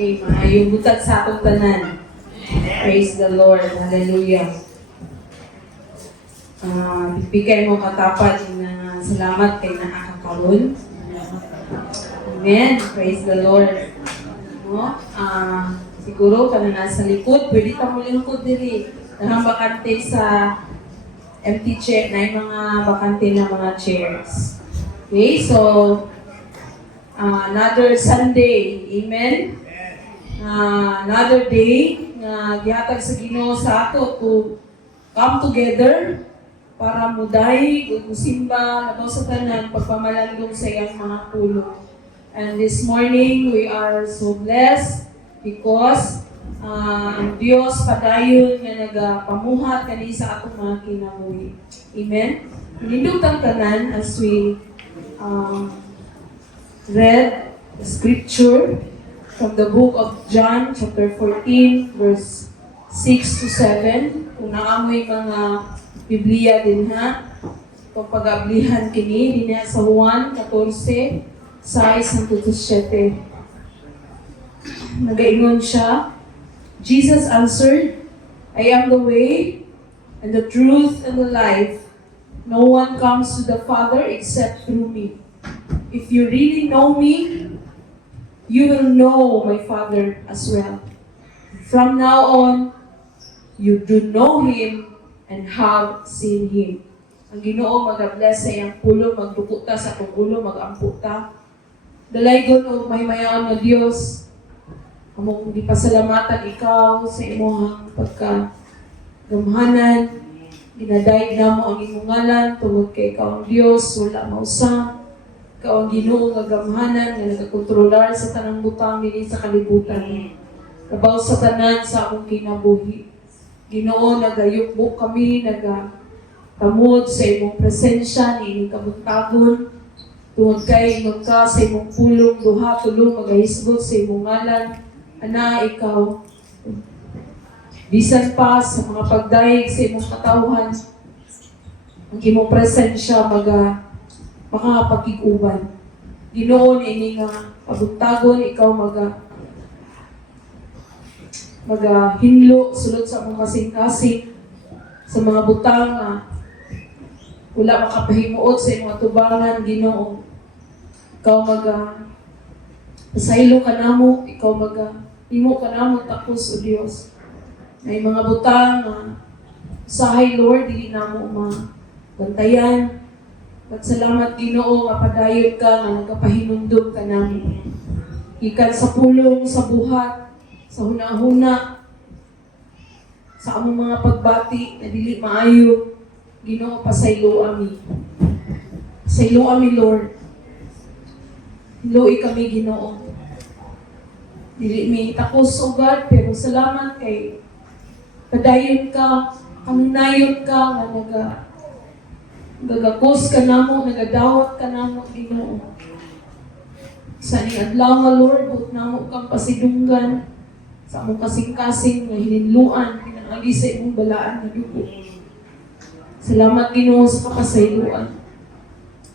Okay, maayong butag sa atong tanan. Praise the Lord. Hallelujah. Bigay mo katapat na salamat kay nakakaroon. Amen. Praise the Lord. No? Siguro ka na nasa likod, pwede ka mo lingkod diri. Nahang bakante sa empty chair, na yung mga bakante na mga chairs. Okay, so another Sunday. Amen. Another day na gihatag sa Ginoo sa ato to come together para muday ug musimba labaw sa tanan pagpamalandong sa iyang mga pulong. And this morning we are so blessed because ang Dios padayon nga nagapamuhat kani sa atong mga kinabuhi. Amen. Hinindutang tanan as we read the scripture from the book of John, chapter 14, verse 6 to 7. Kung naamoy mga Biblia din ha, itong pag-ablihan kini, din sa Juan 14, 6 to 7. Nagaingon siya, Jesus answered, I am the way, and the truth, and the life. No one comes to the Father except through me. If you really know me, you will know my Father as well. From now on, you do know Him and have seen Him. Ang Ginoo mag-bless sa iyang pulo, magdukuta sa atong ulo, mag-amputa. Dalaygon o may mayaon na Dios, among gipasalamatan ikaw sa imong pagkagamhanan, ginadayeg namo ang imong ngalan, tungod kay ikaw ang Dios, wala mausang. Ikaw ang Ginoo nga gamhanan nga nagakontrolar sa tanang butang dinhi sa kalibutan. Labaw sa tanan sa akong kinabuhi. Ginoo, nagayukbo kami, nagatamod sa imong presensya, niining kabuntagon. Tungod kay ingon ka sa imong pulong, duha, tulong, magahisgot sa imong ngalan. Ana, ikaw, bisan pa sa mga pagdayeg sa imong katawhan, ang imong presensya makakapag-uban. Ginoo ini nga pabuntagon ikaw hinlo sulod sa mga kasing-kasing sa mga butang nga wala makapahimuot sa imong tubangan. Ginoo, ikaw pasaylo ka namo, ikaw himo ka namo tapos o Dios. May mga butang nga usahay Lord dili namo mabantayan. At salamat Ginoo nga padayon ka nga nagapahinumdum ka namin. Ikan sa pulong, sa buhat, sa hunahuna, sa among mga pagbati na dili maayo, Ginoo pasaylo ami. Pasaylo ami Lord. Hiloi kami Ginoo. Dili mi takos o God, pero salamat kay padayon ka, kaminayon ka nga nagagakos ka namo, nagadawat ka namo, Ginoo. Sa ni adlaw nga Lord, buot namo kang pasidunggan sa among kasing-kasing nga hininluan, pinangagi sa imong balaan na dugo. Salamat Ginoo sa kapasayloan.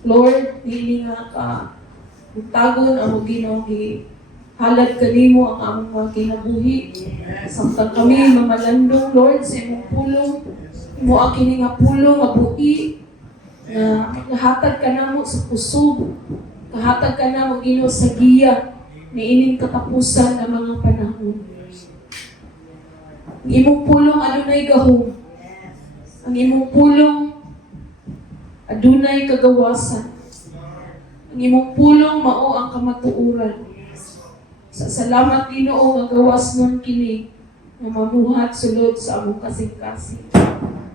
Lord, hindi nga ka butagon ang Ginoo halad kanimo ang among mga kinabuhi. Samtang kami mamalandong Lord sa imong pulong, imo ang kini nga pulong nga buhi na kahatag ka namo sa puso, kahatag ka namo Ginoo sa giya ni ining katapusan ng mga panahon. Ang imong pulong adunay gahom. Ang imong pulong adunay kagawasan. Ang imong pulong mao ang kamatuoran. Sa salamat Ginoo nga gawas nun kini nga mamuhat sulod sa among kasing-kasing.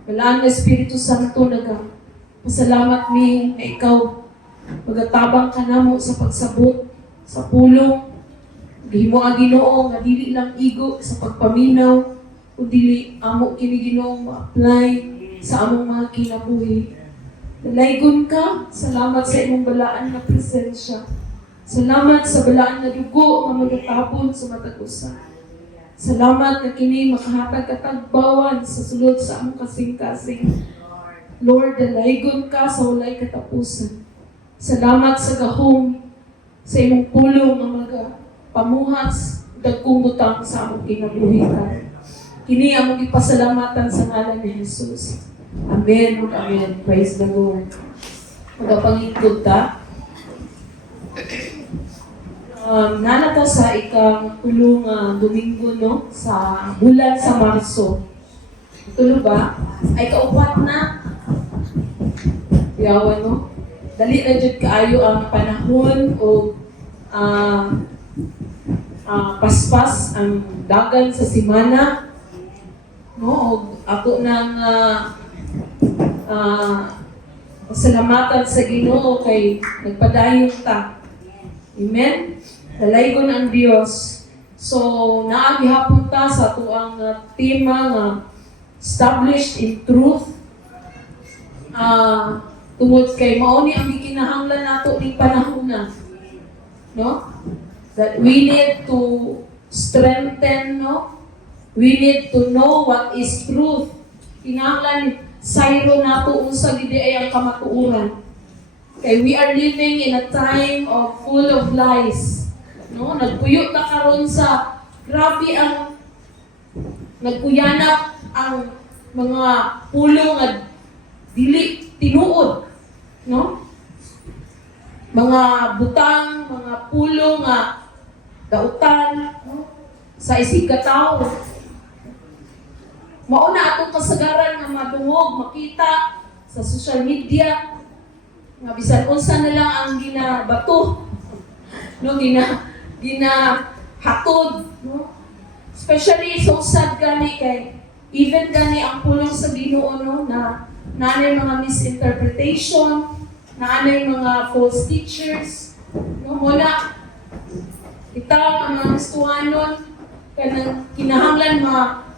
Balaan nga Espiritu Santo pasalamat mi na ikaw magatabang ka namo sa pagsabot sa pulong. Gihimo ang Ginoo nga dili lang igo sa pagpaminaw kundi amo kini Ginoo ma-apply sa among mga kinabuhi. Dalaygon ka, salamat sa imong balaan na presensya. Salamat sa balaan na dugo nga magatapon sa matag usa. Salamat na kini makahatag katagbawan sa sulod sa among kasing-kasing. Lord, dalaygon ka sa walay katapusan. Salamat sa gahom, sa imong pulong nga pamuhas dagkong butang sa among kinabuhi. Kini among ipasalamatan sa ngalan ni Jesus. Amen ug amen. Praise the Lord. Magapangitod ta. Nanata sa ikang-tulong Domingo, no? Sa bulan sa Marso. Tulo ba? Ay kaupat na. Yawan, no? Dali na dyan kaayo ang panahon o paspas ang dagan sa simana. No? O ako nang pasalamatan sa Ginoo kay nagpadayon ta. Amen? Dalaygon ang Dios. So, naagihapon ta sa tuang tema nga established in truth. Tungod kay mauni ang gikinahanglan nato ning panahon na. No? That we need to strengthen, no? We need to know what is truth. Kinahanglan sayro nato unsa gid ay ang kamatuoran. Kay we are living in a time of full of lies. No, nagpuyo ta karon sa grabe ang nagkuyanap ang mga pulong at dili tinuod, no? Mga butang, mga pulong nga dautan, no? Sa isig ka tao. Mauna atong kasagaran nga madungog, makita sa social media nga bisan unsa na lang ang ginabato, no, ginahatod, no? Especially so sad gani kay even gani ang pulong sa Ginoo, no, na naanay mga misinterpretation, naanay mga false teachers, no, muna kita ang mga Kristiyanon kanang kinahanglan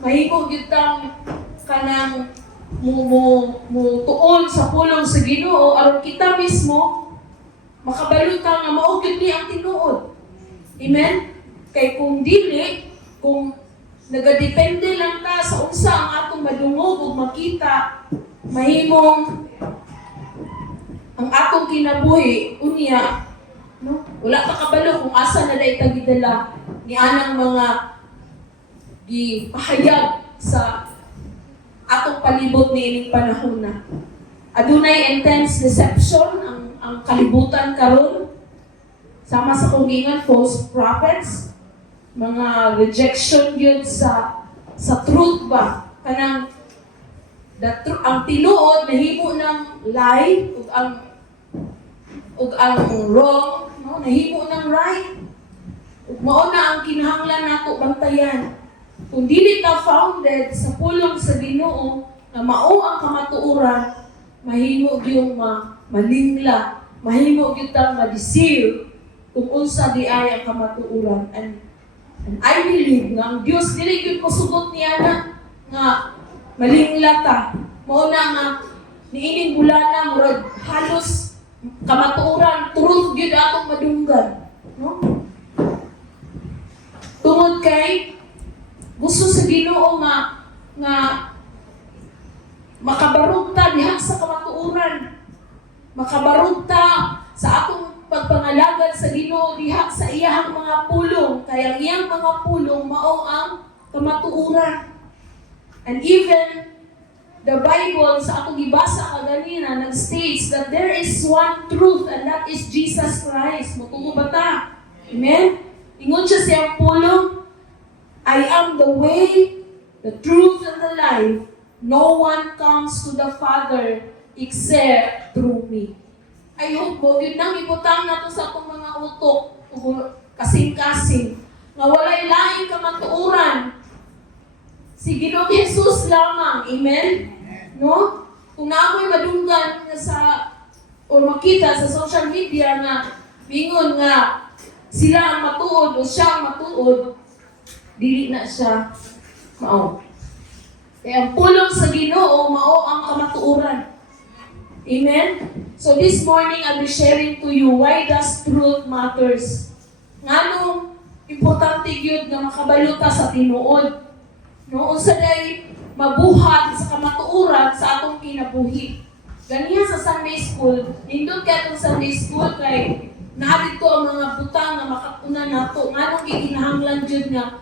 mahimo gyud tang kanang mo tuon sa pulong sa Ginoo aron kita mismo makabalo ta nga mao gyud ni ang tinuod. Amen? Kay kung dili, kung nagadepende lang ta sa unsa ang atong madungog ug makita, mahimong ang atong kinabuhi unya, no? Wala ka kabalo kung asa na dai ta gidala ni anang mga gipahayag sa atong palibot niining panahon na. Adunay intense deception ang kalibutan karon. Sama sa kugingan false prophets, mga rejection yun sa truth ba, kanang ang tinuod nahimo ng lie ug ang wrong, no, nahimo ng right. Ug mao na ang kinahanglan nato bantayan. Kung dili ka founded sa pulong sa Ginoo na mao ang kamatuoran, mahimo gyud malingla, mahimo gyud tang ma-deceive kung unsa di ay ang kamatuoran. And I believe nga ang Dios dili gyud mosugot niya na nga malingla ta. Mao na nga niining bulana murag halos kamatuoran, truth gyud atong madunggan, no? Tungod kay gusto sa Ginoo nga makabarog ta diha sa kamatuoran. Makabarog ta sa atong pagpangalagad sa Ginoo diha sa iyang mga pulong. Kaya ang iyang mga pulong mao ang kamatuoran. And even the Bible sa atong gibasa kaganina nag-states that there is one truth and that is Jesus Christ. Motungo ba ta? Amen? Ingon siya siyang pulong, I am the way, the truth, and the life. No one comes to the Father except through me. I hope mo, yun nang ibutang na to sa itong mga utok, kasing-kasing, nga walay laing kamatuoran. Si Ginoong Jesus lamang. Amen? No? Kung naamoy madunggan sa, o makita sa social media na bingon nga sila ang matuod o siya ang matuod, dili na siya mao. Kaya ang pulong sa Ginoo mao ang kamatuoran. Amen? So this morning I'll be sharing to you why does truth matters. Nganong importante gyud nga makabaluta sa tinuod. No, unsa day mabuhat sa kamatuoran sa atong kinabuhi. Ganiya sa Sunday school, nindot kay atong Sunday school kay Narito ang mga butang nga makatuna nato. Nga nung gikinahanglan dyan nga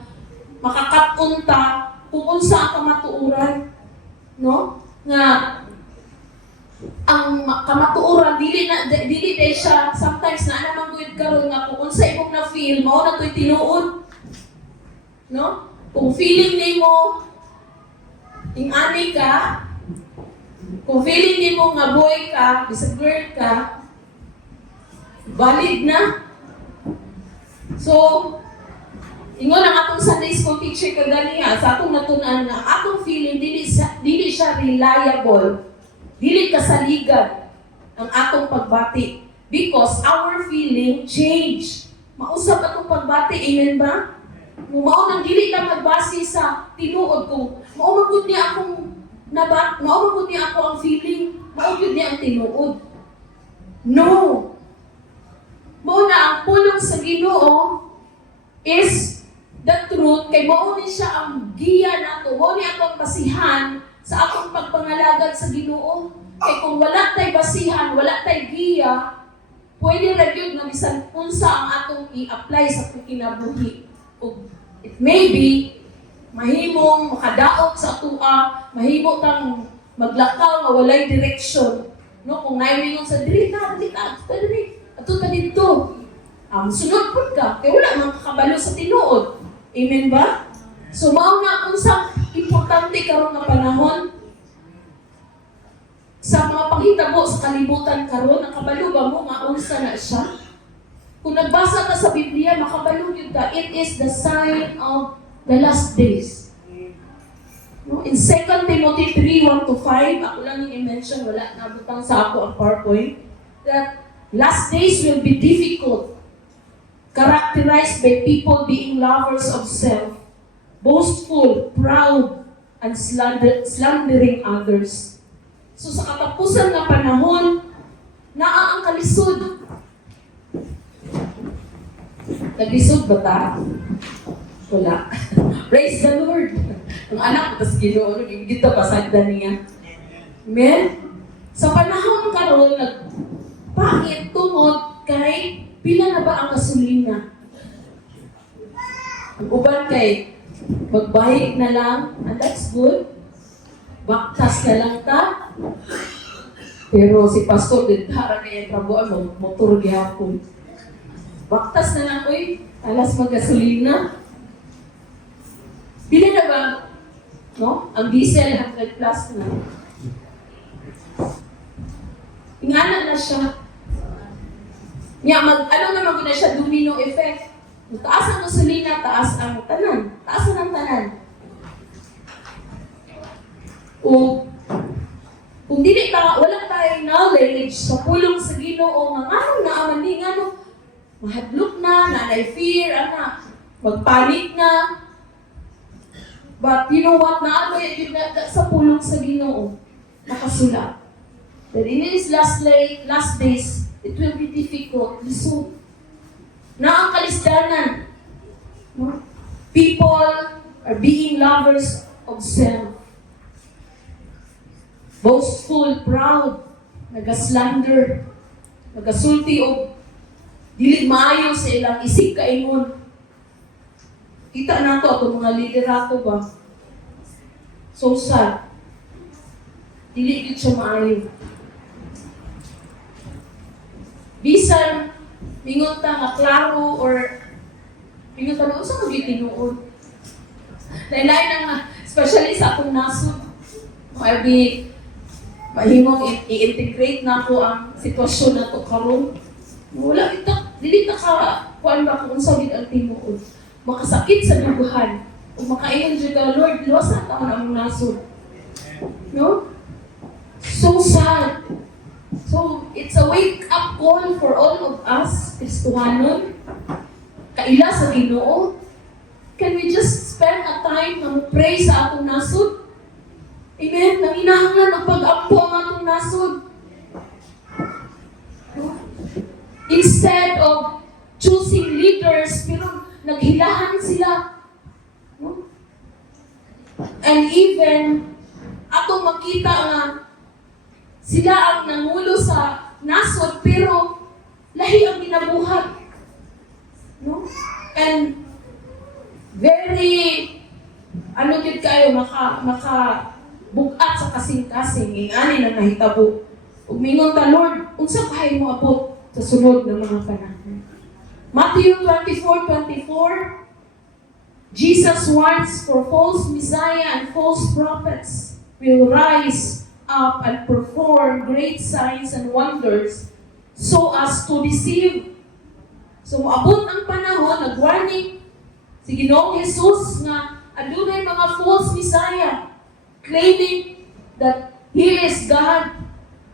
makakatunta kung unsa ang kamatuuran. No? Nga ang kamatuuran dili day siya sometimes na naman gud karon nga kung unsa imong na feel mao na toy tinuod. No? Kung feeling nimo ani ka, kung feeling nimo nga boy ka, bisag girl ka, valid na. So, ingon ang atong Sunday school teacher kaganiya sa atong natunan na atong feeling dili siya reliable, dili kasaligan ang atong pagbati because our feeling change. Mausap atong pagbati, amen ba? Mao nang dili ka magbase sa tinuod kung mao magud niya akong mao magud niya ako ang feeling, mao gyud niya ang tinuod. No. Mao na ang pulong sa Ginoo is the truth kay mao ni siya ang giya nato, mao ni atong basihan sa atong pagpangalagad sa Ginoo. Kay kung wala tay basihan, wala tay giya, pwede ra gyud nga bisan unsa ang atong i-apply sa kinabuhi. It may be mahimong makadaot sa atuwa, mahimo tang maglakaw nga walay direksyon. No, kung naimingon sa diri ta diri. Ato ta dito. Sunod pud ka kay wala man kakabalo sa tinuod. Amen ba? So mao na unsa importante karon nga panahon sa mga panghitabo sa kalibutan karon, nakabalo ba mo nga unsa na siya? Kung nagbasa ka sa Biblia, makabalo yun ka. It is the sign of the last days. No? In 2 Timothy 3:1-5, ako lang yung i-mention, wala nabutang sa ako ang PowerPoint, that last days will be difficult, characterized by people being lovers of self, boastful, proud, and slandering others. So sa katapusan ng panahon, naa ang kalisod. Naglisod ba ta? Wala. Praise the Lord. Ang anak ko, tapos Ginoo, dito pasagdan niya. Amen? Sa panahon karon nagpangit tungod kay pila na ba ang gasolina? Ang uban kay magbahig na lang, and that's good. Baktas na lang ta. Pero si Pastor, dintara kaya trabuan, motor gihapon. Baktas na lang, uy, alas magasolina. Pila na ba? No? Ang diesel, 100 plus na. Ingana na siya. Ano naman na siya, domino effect. Taas ang gasolina, taas ang tanan. Taas ang tanan. O, kung dili wala tayong knowledge sa pulong sa Ginoo nga ngano na amandi ngano mahadlok na, nanay fear, magpanik na. But you know what? Naano yun sa pulong sa Ginoo. Nakasulat. That in His last days, it will be difficult. So, na ang kalisdanan. No? People are being lovers of self. Boastful, proud, nagaslander, nagasulti o dili maayo sa ilang isig kaingon. Kita na to itong mga liderato ba? So sad. Dili gid siya maayo. Bisan mingon ta nga klaro or mingon ta na usa mo gyud tinuod. Lain-lain ang especially sa atong nasod. Maybe mahimong i-integrate na ko ang sitwasyon na to karon. Wala dili ta ka kuan ba kung unsa gid ang tinuod. Makasakit sa duguhan. Kung makaingon jud ka, Lord, luwasan ta ang nasod. No? So sad. So, it's a wake-up call for all of us, Kristohanon. Kaila sa Ginoo. Can we just spend a time na pray sa atong nasod? Amen? Nanginahanglan ang pag-ampo ang atong nasod. Instead of choosing leaders, pero naghilahan sila. No? And even, atong makita nga, sila ang nangulo sa nasod, pero lahi ang ginabuhat. And very, ano yun kayo, bugat sa kasing-kasing, ingani na nahitabo. Ug mingon ta, Lord, unsa kayo mo abot sa sunod ng mga panahon? Matthew 24:24, Jesus warns for false Messiah and false prophets will rise up and perform great signs and wonders so as to deceive. So moabot ang panahon, nag-warning si Ginoong Jesus nga adunay mga false Messiah claiming that He is God.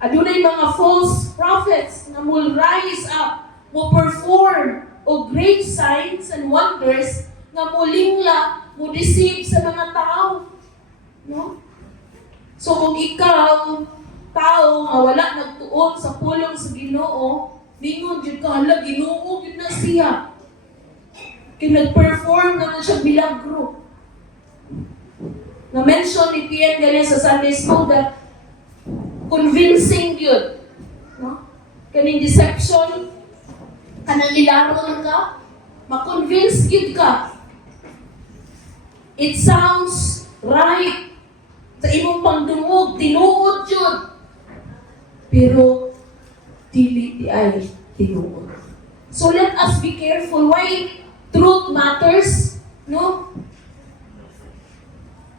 Adunay mga false prophets na will rise up, will perform o great signs and wonders nga mulingla, mo deceive sa mga tao. No? So kung ikaw, tao nga wala nagtuon sa pulong sa Ginoo, mingon jud ka, hala, Ginoo gid na siya. Nag-perform na siya milagro. Na-mention ni Pierre galing sa Sunday School that convincing yun. No? Kaning deception, kanang ilaro ka, ma-convince yun ka. It sounds right. Sa imong pangdungog, tinuod yun. Pero, dili di ay tinuod. So let us be careful. Why truth matters? No?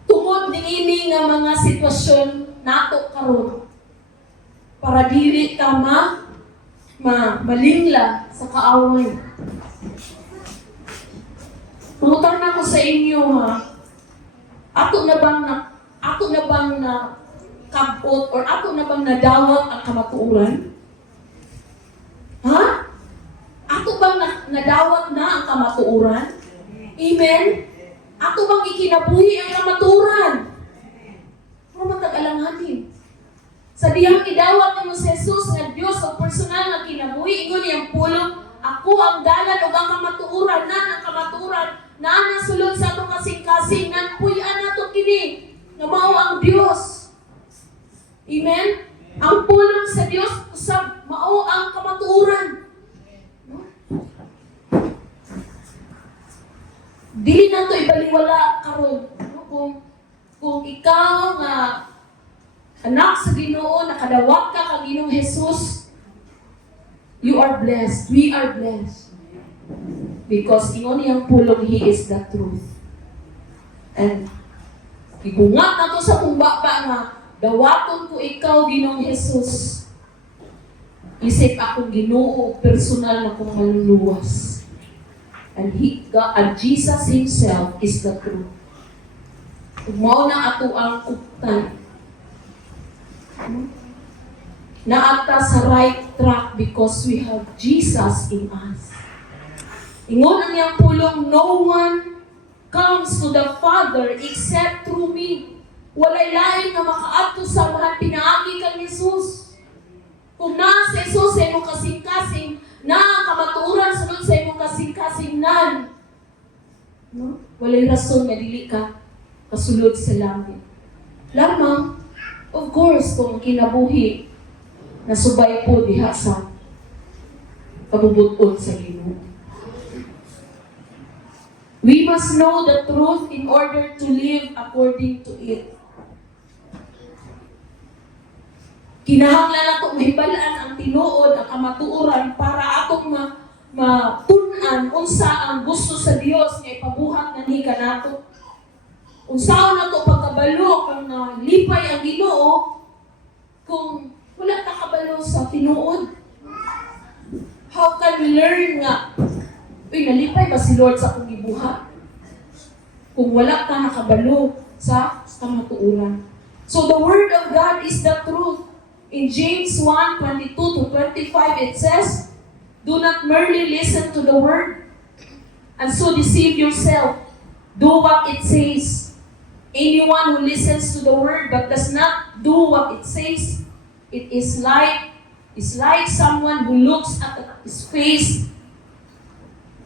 Tungod niini nga mga sitwasyon nato karon para dili ta malingla sa kaaway. Mangutang na ko sa inyo ato na bang na kabot or ato na bang nadawat ang kamatuoran? Ha? Ato bang nadawat na ang kamatuoran? Amen? Ato bang ikinabuhi ang kamatuoran? Ano matag-alanganin? Sa diyang idawat mo si Jesus nga Diyos o personal nga kinabuhi, ingon niyang pulong, ako ang dalan o ang kamatuoran, ang kamatuoran, nasulod sa itong kasing-kasing, puyan na ito kini, na mao ang Diyos. Amen? Ang pulong sa Diyos, usab, mao ang kamatuoran. Dili na ito ibaliwala karon. Kung ikaw nga anak sa Ginoo, nakadawat ka kang Ginoong Jesus, you are blessed. We are blessed. Because ingon niyang pulong, He is the truth. And ibungat na to sa kumbaba nga, dawaton ko ikaw, Ginoong Jesus. Isip akong Ginoo, personal na kong maluluwas. And Jesus Himself is the truth. Kung mao na ato ang kuptan, naata sa right track because we have Jesus in us. Ingon ang iyang pulong, no one comes to the Father except through me. Walay lain nga makaadto sa mga pinaagi kang Jesus. Kung na si Jesus sa imong kasing-kasing, na ang kamatuoran sunod sa imong kasing-kasing nan. No? Walay rason nga dili ka kasulod sa langit. Lamang, of course, kung kinabuhi, nasubay po diha sa kabubuton sa Ginoo. We must know the truth in order to live according to it. Kinahanglan nato mahibalaan ang tinuod, ang kamatuoran para atong matun-an unsa ang gusto sa Dios nga ipabuhat na ni kanato. Unsaon nato pagkabalo kung lipay ang Ginoo kung wala ka kabalo sa tinuod. How can we learn nga nalipay ba si Lord sa akong gibuhat kung wala ka nakabalo sa kamatuoran? So the Word of God is the truth. In James 1:22-25 it says, do not merely listen to the Word and so deceive yourself. Do what it says. Anyone who listens to the Word but does not do what it says, it is like someone who looks at his face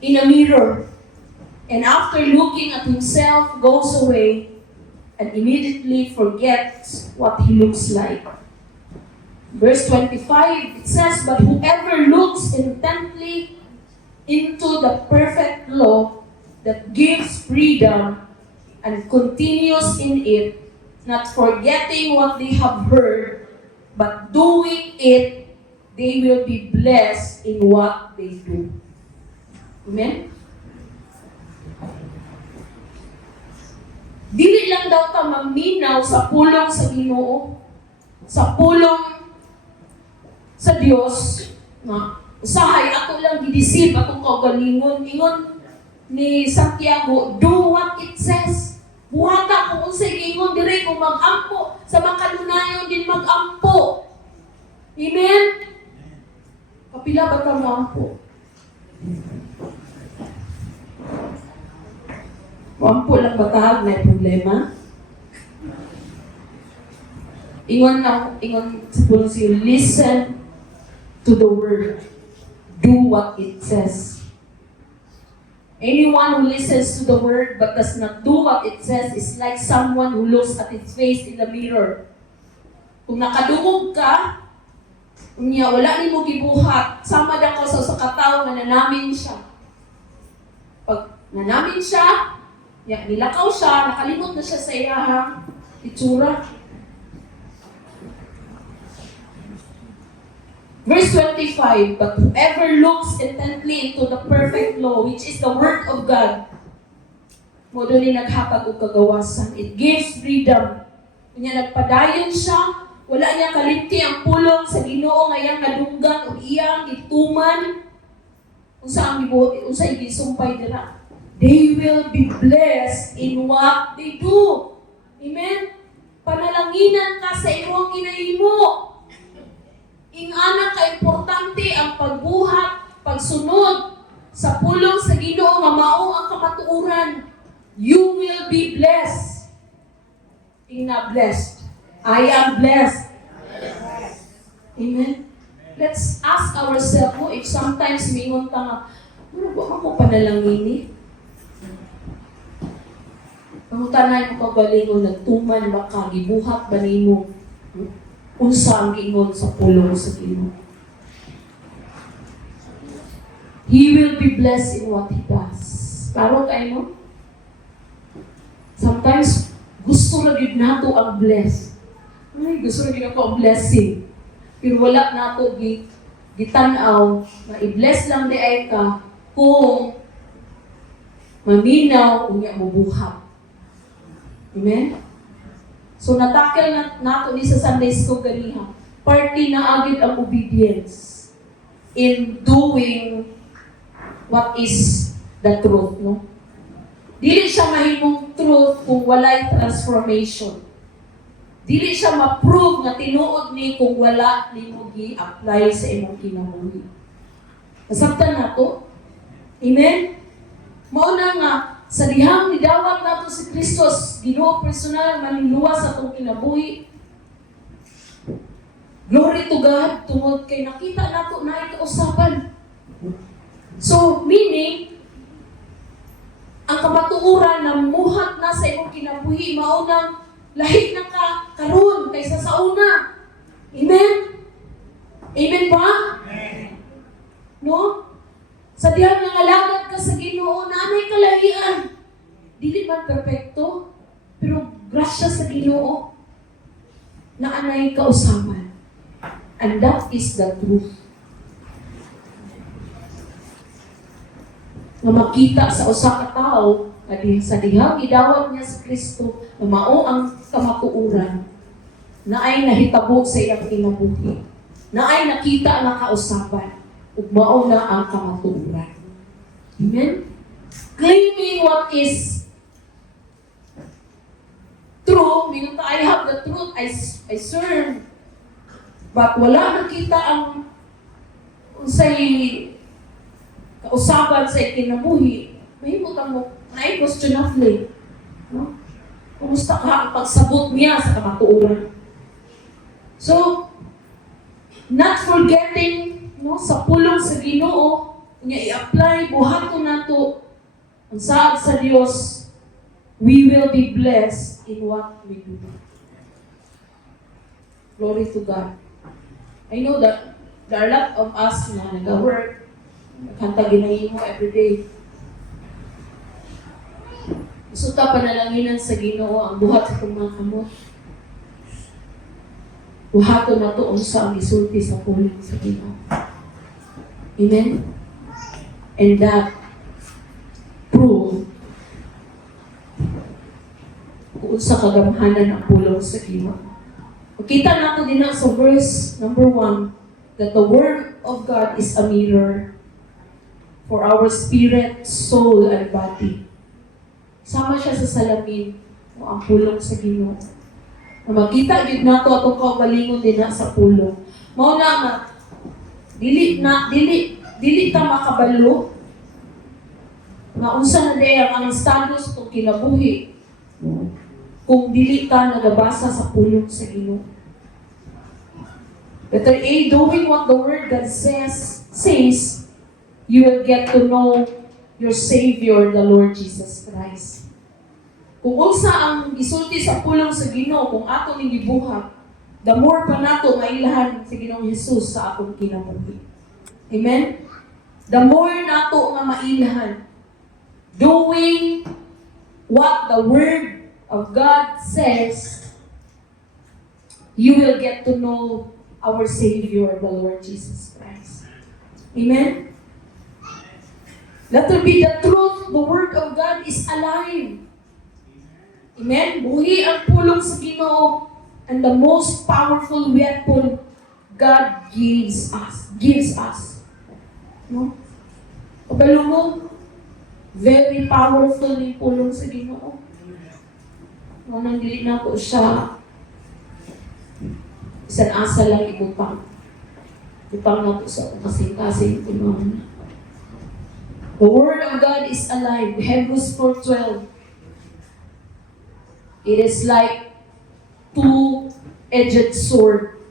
in a mirror and after looking at himself goes away and immediately forgets what he looks like. Verse 25, it says, but whoever looks intently into the perfect law that gives freedom and continues in it, not forgetting what they have heard, but doing it, they will be blessed in what they do. Amen? Dili lang daw ta maminaw sa pulong sa Ginoo, sa pulong sa Dios, nga usahay ako lang gidisip akong kaugalingon. Ingon ni Santiago, do what it says. Buhata kung unsay ingon dire kung mag-ampo, sa makanunayon din mag-ampo. Amen? Kapila ba ka mo-ampo? Mo-ampo lang ba tahag na problema? Ingon sa pulong siyo, listen to the word. Do what it says. Anyone who listens to the word but does not do what it says is like someone who looks at his face in the mirror. Kung nakadungog ka, niya wala ni mo gibuhat, sama da ko sa katawo nga nanamin siya. Pag nanamin siya, nilakaw siya, nakalimot na siya sa iyahang itsura. Verse 25, but whoever looks intently into the perfect law, which is the word of God, mo doon ni naghatag og kagawasan. It gives freedom. Kanya nagpadayon siya, wala niya kalimti ang pulong sa Ginoo nga iyang nadunggan o iyang gituman. Unsa gisumpay dira? They will be blessed in what they do. Amen? Panalanginan ka sa imong ginahimo. Ingana ka-importante ang pagbuhat, pagsunod sa pulong sa Ginoo nga mao ang kamatuoran. You will be blessed. Ina blessed. I am blessed. Amen. Let's ask ourselves if sometimes mingon ta nga, ano ba ako panalangini? Pangutanay mo kagalingon, nagtuman ba ka, gibuhat ba nimo? Unsa ang giingon sa pulong sa Ginoo. He will be blessed in what he does. Klaro kayo mo? Sometimes, gusto na gid nato ang bless. Ay, gusto na gid ako ang blessing. Pero wala nato gitanaw na i-bless lang di ay ka kung maminaw unya mo buhat. Amen? So natakil nato ni sa Sunday School ganiha. Party na agad ang obedience in doing what is the truth, no? Dili siya mahimong truth kung walay transformation. Dili siya ma-prove nga tinuod ni kung wala nimo gi-apply sa imong kinabuhi. Nasabtan nato? Amen? Mao na nga sa dihang nidawat nato si Kristo, Ginoo personal manluwas sa atong kinabuhi. Glory to God, tungod kay nakita nato na kausapan. So, meaning, ang kamatuoran na muhat na sa imong kinabuhi, maunang lahi na ka karon kaysa sa una. Amen? Amen ba? Amen. No? Sa dihang nangalagad ka sa Ginoo, nanay kalahian. Dili man perfecto, pero grasya sa Ginoo na anay kausapan. And that is the truth. Na makita sa usa ka tawo, sa dihang idawat niya sa Kristo, na mao ang kamatuoran, na ay nahitabo sa iyang kinabuhi, na ay nakita nga kausapan, ug mao na ang kamatuoran. Amen? Claiming what is true, meaning I have the truth, I serve, but wala nakita ang unsay kausapan sa ikinabuhi, mahimot ang mo, na-questionably. No? Kumusta ka ang pagsabot niya sa kamatuoran? So, not forgetting, no, sa pulong sa Ginoo, niya i-apply, buhaton nato ang saad sa Dios, we will be blessed in what we do. Glory to God. I know that there are a lot of us na nag-work, kanta ginahimo every day. Gusto ta panalanginan sa Ginoo ang buhat sa itong mga kamot. Buhaton na to unsa ang isulti sa pulong sa Ginoo. Amen? And that prove kung sa kagamhanan ang pulong sa Ginoo. Kita nato din sa verse number 1 that the Word of God is a mirror for our spirit, soul, and body. Sama siya sa salamin o ang pulong sa Ginoo. Na makita yun nato atong kaugalingon din sa pulong. Mao na nga dili ta makabalo nga unsa na day ang estado sa itong kinabuhi kung dili ta nagabasa sa pulong sa Ginoo. Letter A, doing what the Word God says, you will get to know your Savior, the Lord Jesus Christ. Kung unsa ang gisulti sa pulong sa Ginoo, kung ato ning gibuhat, the more pa nato mailahan si Ginoong Hesus sa atong kinabuhi. Amen? The more nato nga mailahan, doing what the Word of God says, you will get to know our Savior, the Lord Jesus Christ. Amen? Let there be the truth. The Word of God is alive. Amen? Buhi ang pulong sa Ginoo, and the most powerful weapon God gives us. No? Kabalo mo, very powerful yung pulong sa Ginoo. Nang dili na ko siya isang asa lang ibutang. Ibutang na po sa kasing-kasing tulungan. The Word of God is alive. Hebrews 4:12. It is like two-edged sword.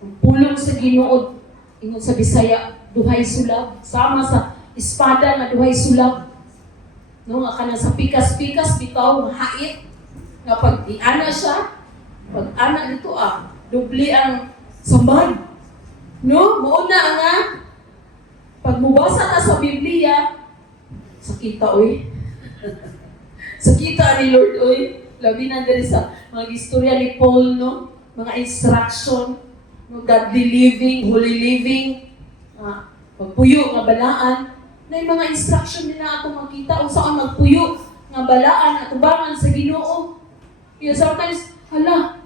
Ang pulong sa Ginoo, ingon sa Bisaya, duhay sulab. Sama sa espada na duhay sulab. No, nga kanang sa pikas-pikas, bitaw, mahait. Nga pag iana siya, pag ana dito dubli ang sambal. No? Mauna nga, pag mubasa na sa Biblia, sakita oy. Sakita ni Lord oy. Labi na dali sa mga istorya ni Paul, no? Mga instruction, no? Godly living, holy living, pagpuyo nga balaan. Na yung mga instruction din na atong makita kung saan magpuyo nga balaan at ubangan sa Ginoo. Kaya sometimes, hala,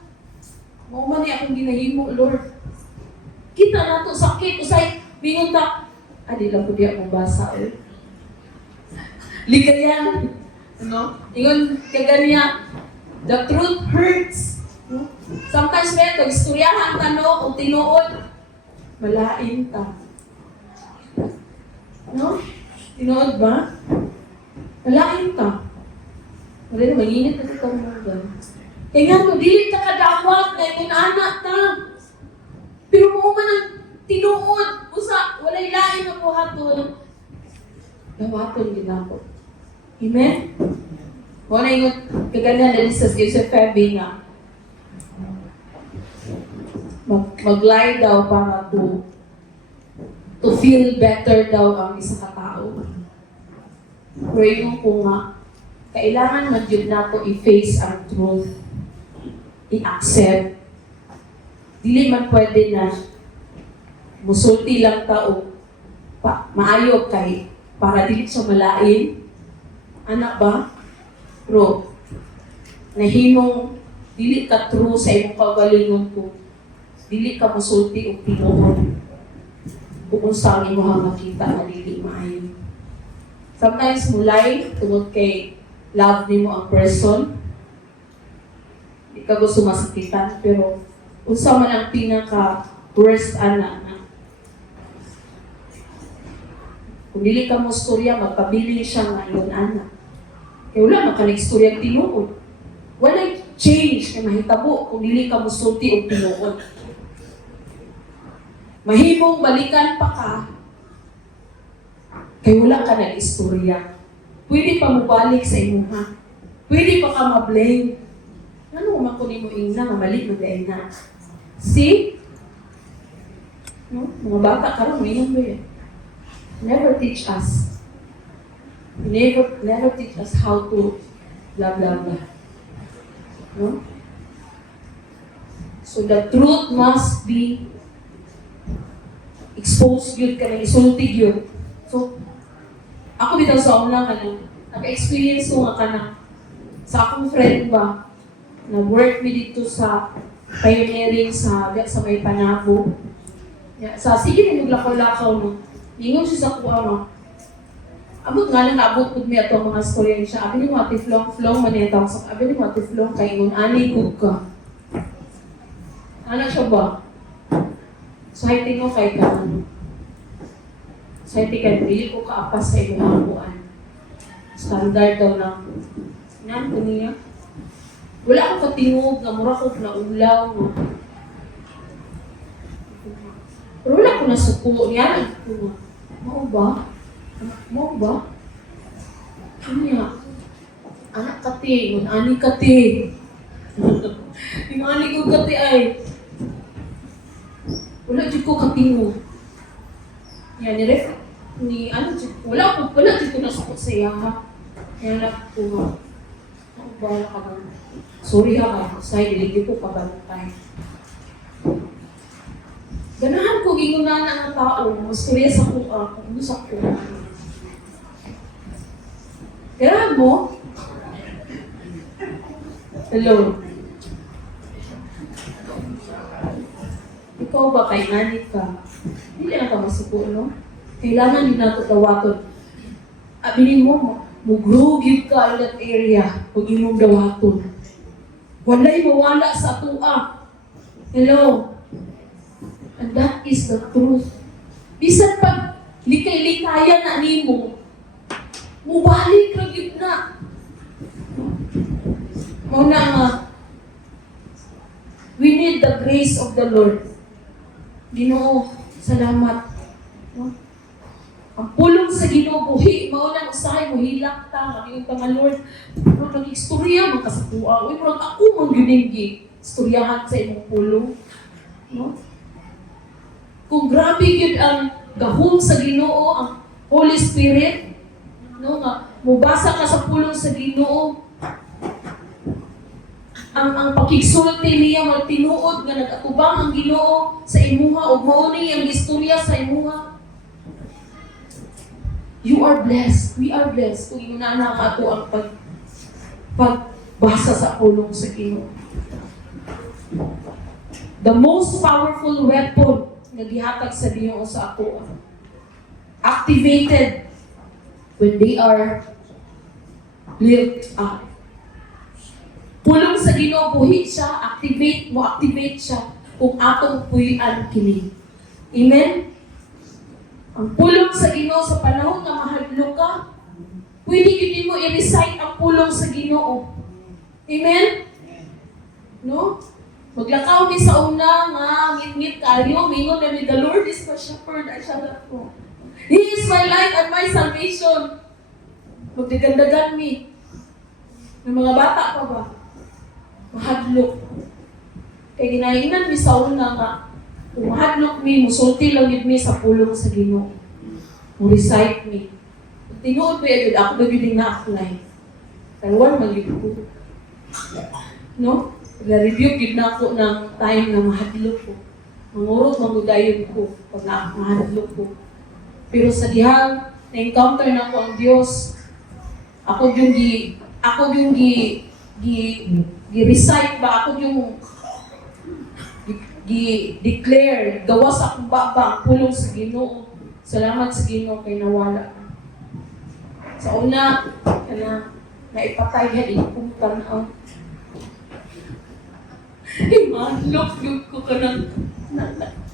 mauman niya akong ginahimo, Lord. Kita na to sakit, usay, mingon ta, di lang po di akong basa, eh. Ligayan, ano? Ingon, kaganya, the truth hurts. No? Sometimes, may istoryahan ka, no, kung tinuod, malain ta. No? Tinuod ba? Malain ta. Wala na, mag-init na ito mga. Kaya nga, kung dili ka kadawat, na yung anak ta. Pero mo man ang tinuod, usa, walay lain na buhaton. Dawaton ginako. Amen? Wala yung kaganda na sa Joseph Febby nga, mag-lie daw para to feel better daw ang isa katao. Pray mo po nga, kailangan mag-yun na to i-face ang truth. I-accept. Dili man pwede na musulti lang tao maayo kay para dili siya malain. Anak ba? Pero nahimong dili ka true sa imong kaugalingon ko. Dili ka musulti og tinuod. Kung saan imo makita na dili maayo. Sometimes mulay tungod kay love nimo ang person. Di ka gusto masakitan, pero unsa man ang pinaka-worst na kung dili ka mo storya, magpabili siya ngayon, anak. Kaya wala, makanig-storya tinuod. Wala change kay mahitabo kung dili ka mo sulti o tinuod. Mahimong balikan pa ka, kaya wala ka nag-istorya. Pwede pa mo balik sa imuha. Pwede pa ka ma-blame. Ano man kung mo ina, mamalik mo dahil na. See? No? Mga bata ka lang, mayroon ba yan? Never teach us. He never teach us how to blah blah blah. No? So the truth must be exposed yun ka na, isultig yun. So, ako bitaw sa una ka na, naka-experience ko nga ka na, sa akong friend ba, na work me dito sa pioneering sa may Panabo. Sa sige na naglakaw-lakaw no. Ingon siya sa kuha no. Abot nga lang naabot pud mi ato ang mga storya siya. Abi ni mo ati flong manetaw sa abi ni mo ati flong kay ingon ani gud ka. Ana siya ba? Sa hiting mo kay ka. Sa hiting ka dili ko kaapas sa imong hamuan. Standard daw na. Nan ko niya. Wala akong katingog na mura ko na ulaw no. Pero wala ko na suko niya. Mao ba? Mo ba? Ano niya? Anak kati, ani kati. Yung ani ko kati ay. Wala dyan ko katingo. Yan, wala dyan ko nasakot sa iya ha. Yan lang ko ha. Ano ba ka ba? Sorry ha ka, say, diligid ko kabantay. Ganahan ko, gingunan ang tao, masturya sa kuha, kung sa kuha. Ganahan mo? Hello? Ikaw ba kay nanit ka? Hindi na ka masuko, no? Kailangan din nato dawaton. Abinin mo, mugrugid ka in that area, huwag mong dawaton. Walay mawala sa tuwa. Hello? And that is the truth. Bisan pag likay-likayan na nimo, mubalik ra gyud na. Muna nga, we need the grace of the Lord. Ginoo, salamat. No? Ang pulong sa Ginoo buhi, mao nang usahay mo hilak ta, ang nga Lord. Pero nag-istorya man ka sa tuwa. Uy, murag ako man gyud istoryahan sa imong pulong. No? Kung grabe yun ang gahom sa Ginoo, ang Holy Spirit, no, nga, mubasa ka sa pulong sa Ginoo, ang pakigsulti niya, magtinuod nga nag-atubang ang Ginoo sa imuha, o mauni ang istorya sa imuha. You are blessed. We are blessed. Kung inunana ka ito ang pagbasa sa pulong sa Ginoo. The most powerful weapon na gihatag sa Ginoo sa ato, activated when they are lit up. Pulong sa Ginoo buhi siya, activate siya kung atong puy-an kini. Amen? Ang pulong sa Ginoo sa panahon na mahadlok ka, pwede yun mo i-recite ang pulong sa Ginoo. Amen? No? Maglakaw mi sa una nga, ngit-ngit kayo, mingon na the Lord is my shepherd, I shall not want. He is my light and my salvation. Magdigandagan mi. Ng mga bata pa ba? Mahadlok. Kaya ginahinan mi sa una nga, kung mahadlok mi, musulti lang yun mi sa pulong sa Ginoo. Mo-recite mi. Tinuod pa yun, ako na yun na-apply. Talawar mag-yun ko. No? Nag-review yun na ako ng time na mahadlok ko. Mangurot, mangudayon ko pag mahadlok ko. Pero sa dihang, na-encounter na ko ang Diyos, ako yung gi-recite ba, ako yung gi-declare, gawa sa akong baba, pulong sa Ginoo. Salamat sa Ginoo kay nawala. Sa una, naipatay yan, ipupuntan ang imanlok yung ko ka ng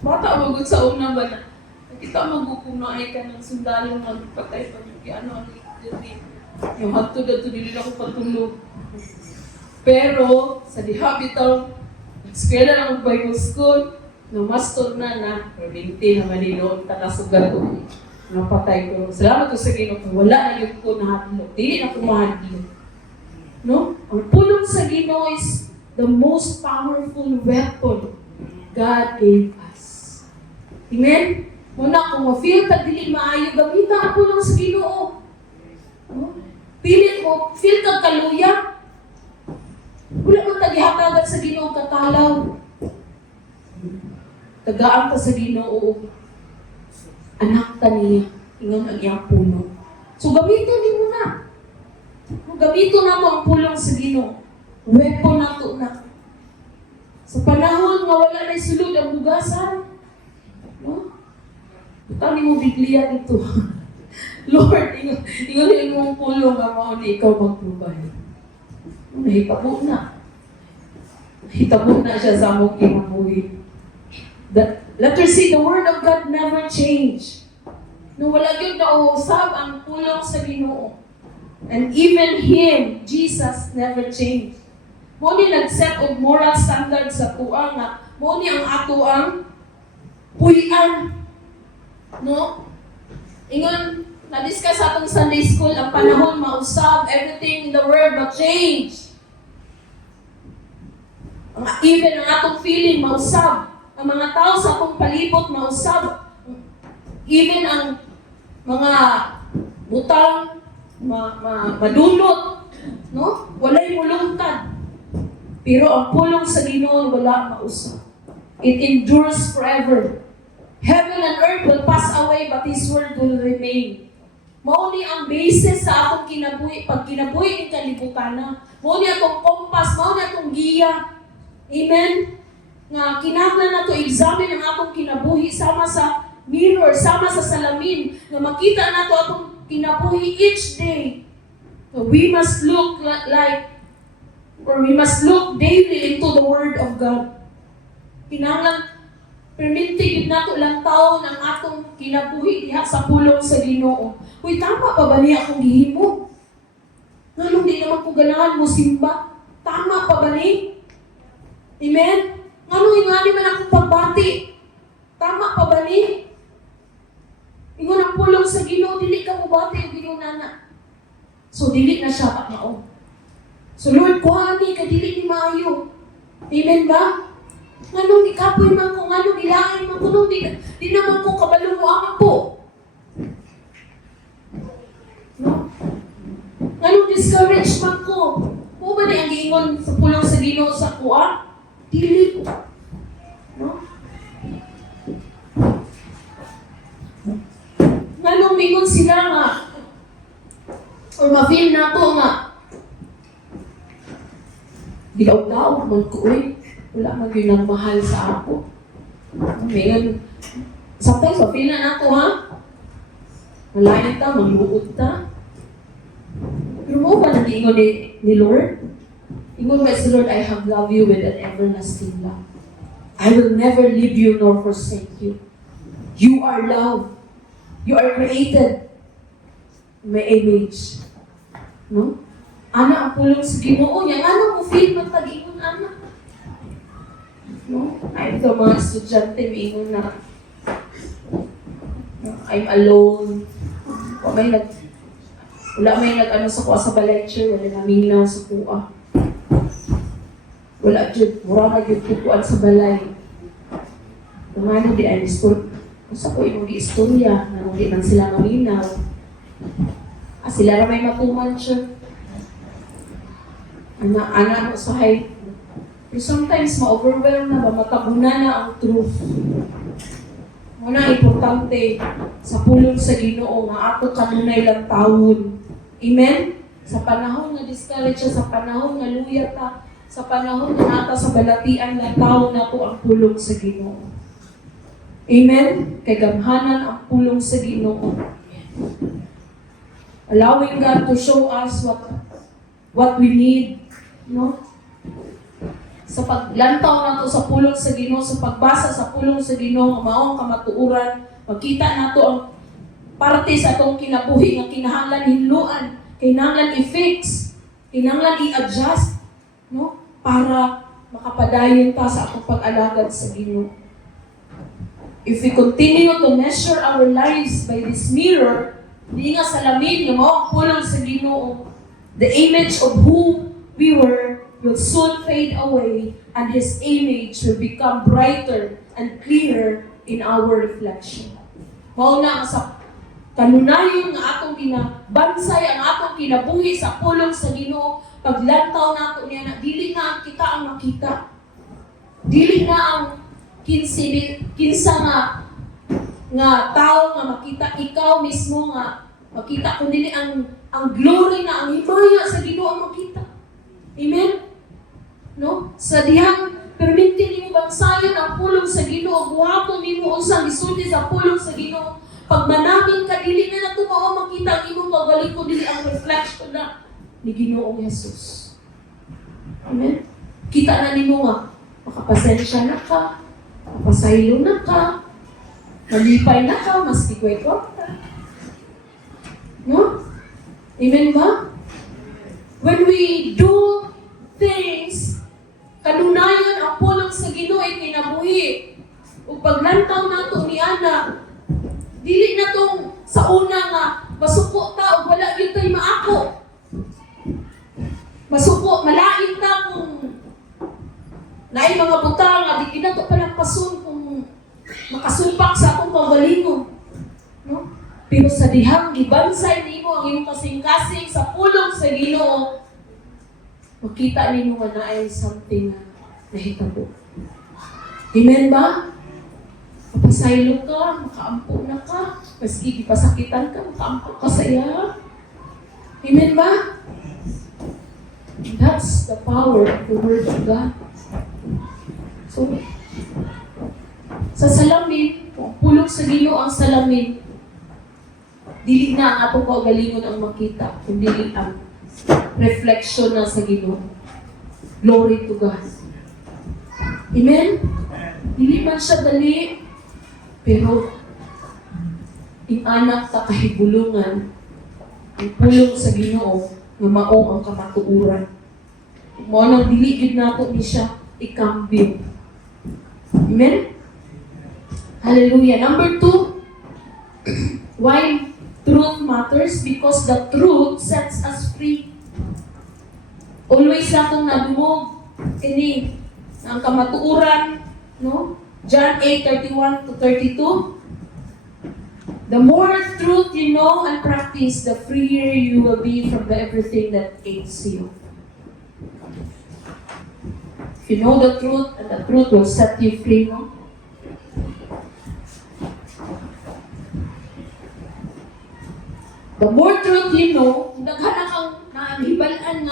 bata magod sa una ba na nakita magkukuno ay ka ng sundalo magpatay pa yung ano yung hagto na ito nila ko patulog. Pero sa dihabitaw, eskwela ng Bible School, master na probinti na Manilo, takasugat ko, napatay ko. Salamat ko sa Ginoo, wala na yung ko nahadlok. Dili na ko mahadlok. No? Ang pulong sa Ginoo is the most powerful weapon God gave us. Amen? Muna, kung ma-feel ka dili maayo, gamitan ang pulong sa Ginoo. No? Pilit mo, feel kang kaluya. Wala man tagihatagan sa Ginoo katalaw. Tagaan ka sa Ginoo. Anak ta niya, ingon ang iyang puno. So gamiton din mo na. Gamiton na to ang pulong sa Ginoo. Weapon na to na. Sa panahon nga wala na sulod ang bugasan, no? Tani mo Biblia dito. Lord, ingon mong pulong nga mao ni ikaw magprovide. Nahitabo na. Hitabo na siya sa among kinabuhi. Letter C, the Word of God never change. Nung wala yun na uusab ang pulong sa Ginoo. And even Him, Jesus, never changed. Mo ni nag-set og moral standard sa tuwa nga mo ni ang ato ang puy-an. No? Ingon, na-discuss atong Sunday school, ang panahon mausab, everything in the world will change. Even ang atong feeling mausab. Ang mga tao sa atong palibot mausab. Even ang mga butang madunot, no? Walay mulungtad. Pero ang pulong sa Ginoo wala mausab. It endures forever. Heaven and earth will pass away, but His word will remain. Mao ni ang basis sa atong kinabuhi, pag kinabuhi ni kalibutan. Mao ni atong compass, mao ni atong giya. Amen? Nga kinahanglan nato examine ang atong kinabuhi sama sa mirror, sama sa salamin, nga makita nato atong kinabuhi each day. So we must look we must look daily into the Word of God. Kinahanglan perminti nato lang taon ang atong kinabuhi diha sa pulong sa Ginoo. Uy, tama pa ba niya akong gihimo? Nganong di naman ko ganahan mo simba? Tama pa ba ni? Amen? Nganong ingani man akong pagbati? Tama pa ba ni? Ingon ang pulong sa Ginoo, dili ka mo bati o ginunana. So, dili na siya mao. So, Lord, kuhani ka, dili ni maayo. Amen ba? Nganong ikapoy man ko, nganong ilain man ko, nung di naman ko kabalo mo ang po. No? Nganong discourage man ko. Mo ba na ang giingon sa pulong sa Ginoo sa kuha? Dili ko. No? Nganong mingon sila nga, or ma-feel na to nga, dilaw-daw man ko, wala man yun ang mahal sa ako. Mingon, sometimes ma-feel na to ha, malayan ta, magluod ta. Pero mo ba nag-ingon ni Lord? Ingon ba si Lord, I have loved you with an everlasting love. I will never leave you nor forsake you. You are loved. You are created in my image. No? Ana ang pulong sa Ginoo niya. Ano mo feel magtag-ingon, ana? No? Ay, ito mga estudyante, may ingon na I'm alone. Wala may nag-ano sa kuha sa lecture, wala namin na sa kuha. Wala dyan, mura na yung kukuan sa balay. Kumano di ay school. Usa ko yung istorya, na hindi man sila maminaw. Sila na may matuman siya. Ana mo sa height. Pero sometimes ma-overwhelm na ba, matabunan na ang truth. Muna importante sa pulong sa Ginoo nga ato kanunay lang taon. Amen? Sa panahon nga discourage siya, sa panahon nga luya ta, sa panahon nga nata sa balatian lang taon na po ang pulong sa Ginoo. Amen? Kay gamhanan ang pulong sa Ginoo. Allowing God to show us what we need, no? Sa paglantaw nato sa pulong sa Ginoo, sa pagbasa sa pulong sa Ginoo, maong kamatuuran, makita nato ang parte sa atong kinabuhi nga kinahanglan hinluan, kinahanglan i-fix, kinahanglan i-adjust, no? Para makapadayon ta sa atong pag-alagad sa Ginoo. If we continue to measure our lives by this mirror, di nga salamin nga mao ang pulong sa Ginoo, the image of who we were will soon fade away, and His image will become brighter and clearer in our reflection. Mao na ang sa Kanunayon nga atong ginabansay ang atong kinabuhi sa pulong sa Ginoo, paglantaw nato niya na dili na kita ang makita. Dili na ang kinsa nga tao nga makita, ikaw mismo nga makita, kundi ang glory na ang himaya sa Ginoo ang makita. Amen? No? Sa dihang perminti nimo bansayon ang pulong sa Ginoo, buhaton nimo unsang gisulti sa pulong sa Ginoo. Pag manaming ka, dili na nato mao makita ang imong pagaling ko, dili ang reflection na ni Ginoong Jesus. Amen? Kita na nimo nga, makapasensya na ka, makapasaylo na ka, malipay na ka, mas tikwekot ka. No? Amen ba? When we do things, kanunayan ang pulong sa Ginoo ay kinabuhi. Ug paglantaw nato ni ana, dili na tong sa una nga masuko ta ug wala gyud tay maako. Masuko, malain ta kung naay mga butang nga di na to palampason kung makasupak sa akong pagalingon. No? Pero sa dihang gibansay nimo ang imong kasing-kasing sa pulong sa Ginoo, makita nimo nga naay something na nahitabo. Amen ba? Mapasaylo ka, makaampo na ka, maski ipasakitan ka, makaampo ka sa iya. Amen ba? That's the power of the Word of God. So, sa salamin, kung pulong sa Ginoo ang salamin, dili na ang atong kaugalingon ang makita, kundi ang reflection na sa Ginoo. Glory to God. Amen? Dili man siya dali, pero anak sa kahibulungan, ang pulong sa Ginoo nga mao ang kamatuoran. Mao nang dili gid nato ni siya ikambyo. Amen? Hallelujah. Number 2, why truth matters? Because the truth sets us free. Always natong nadumog ini ang kamatuoran, no? John 8:31 to 32. The more truth you know and practice, the freer you will be from everything that ails you. If you know the truth, and the truth will set you free, no? The more truth you know, naghana kang nahibalan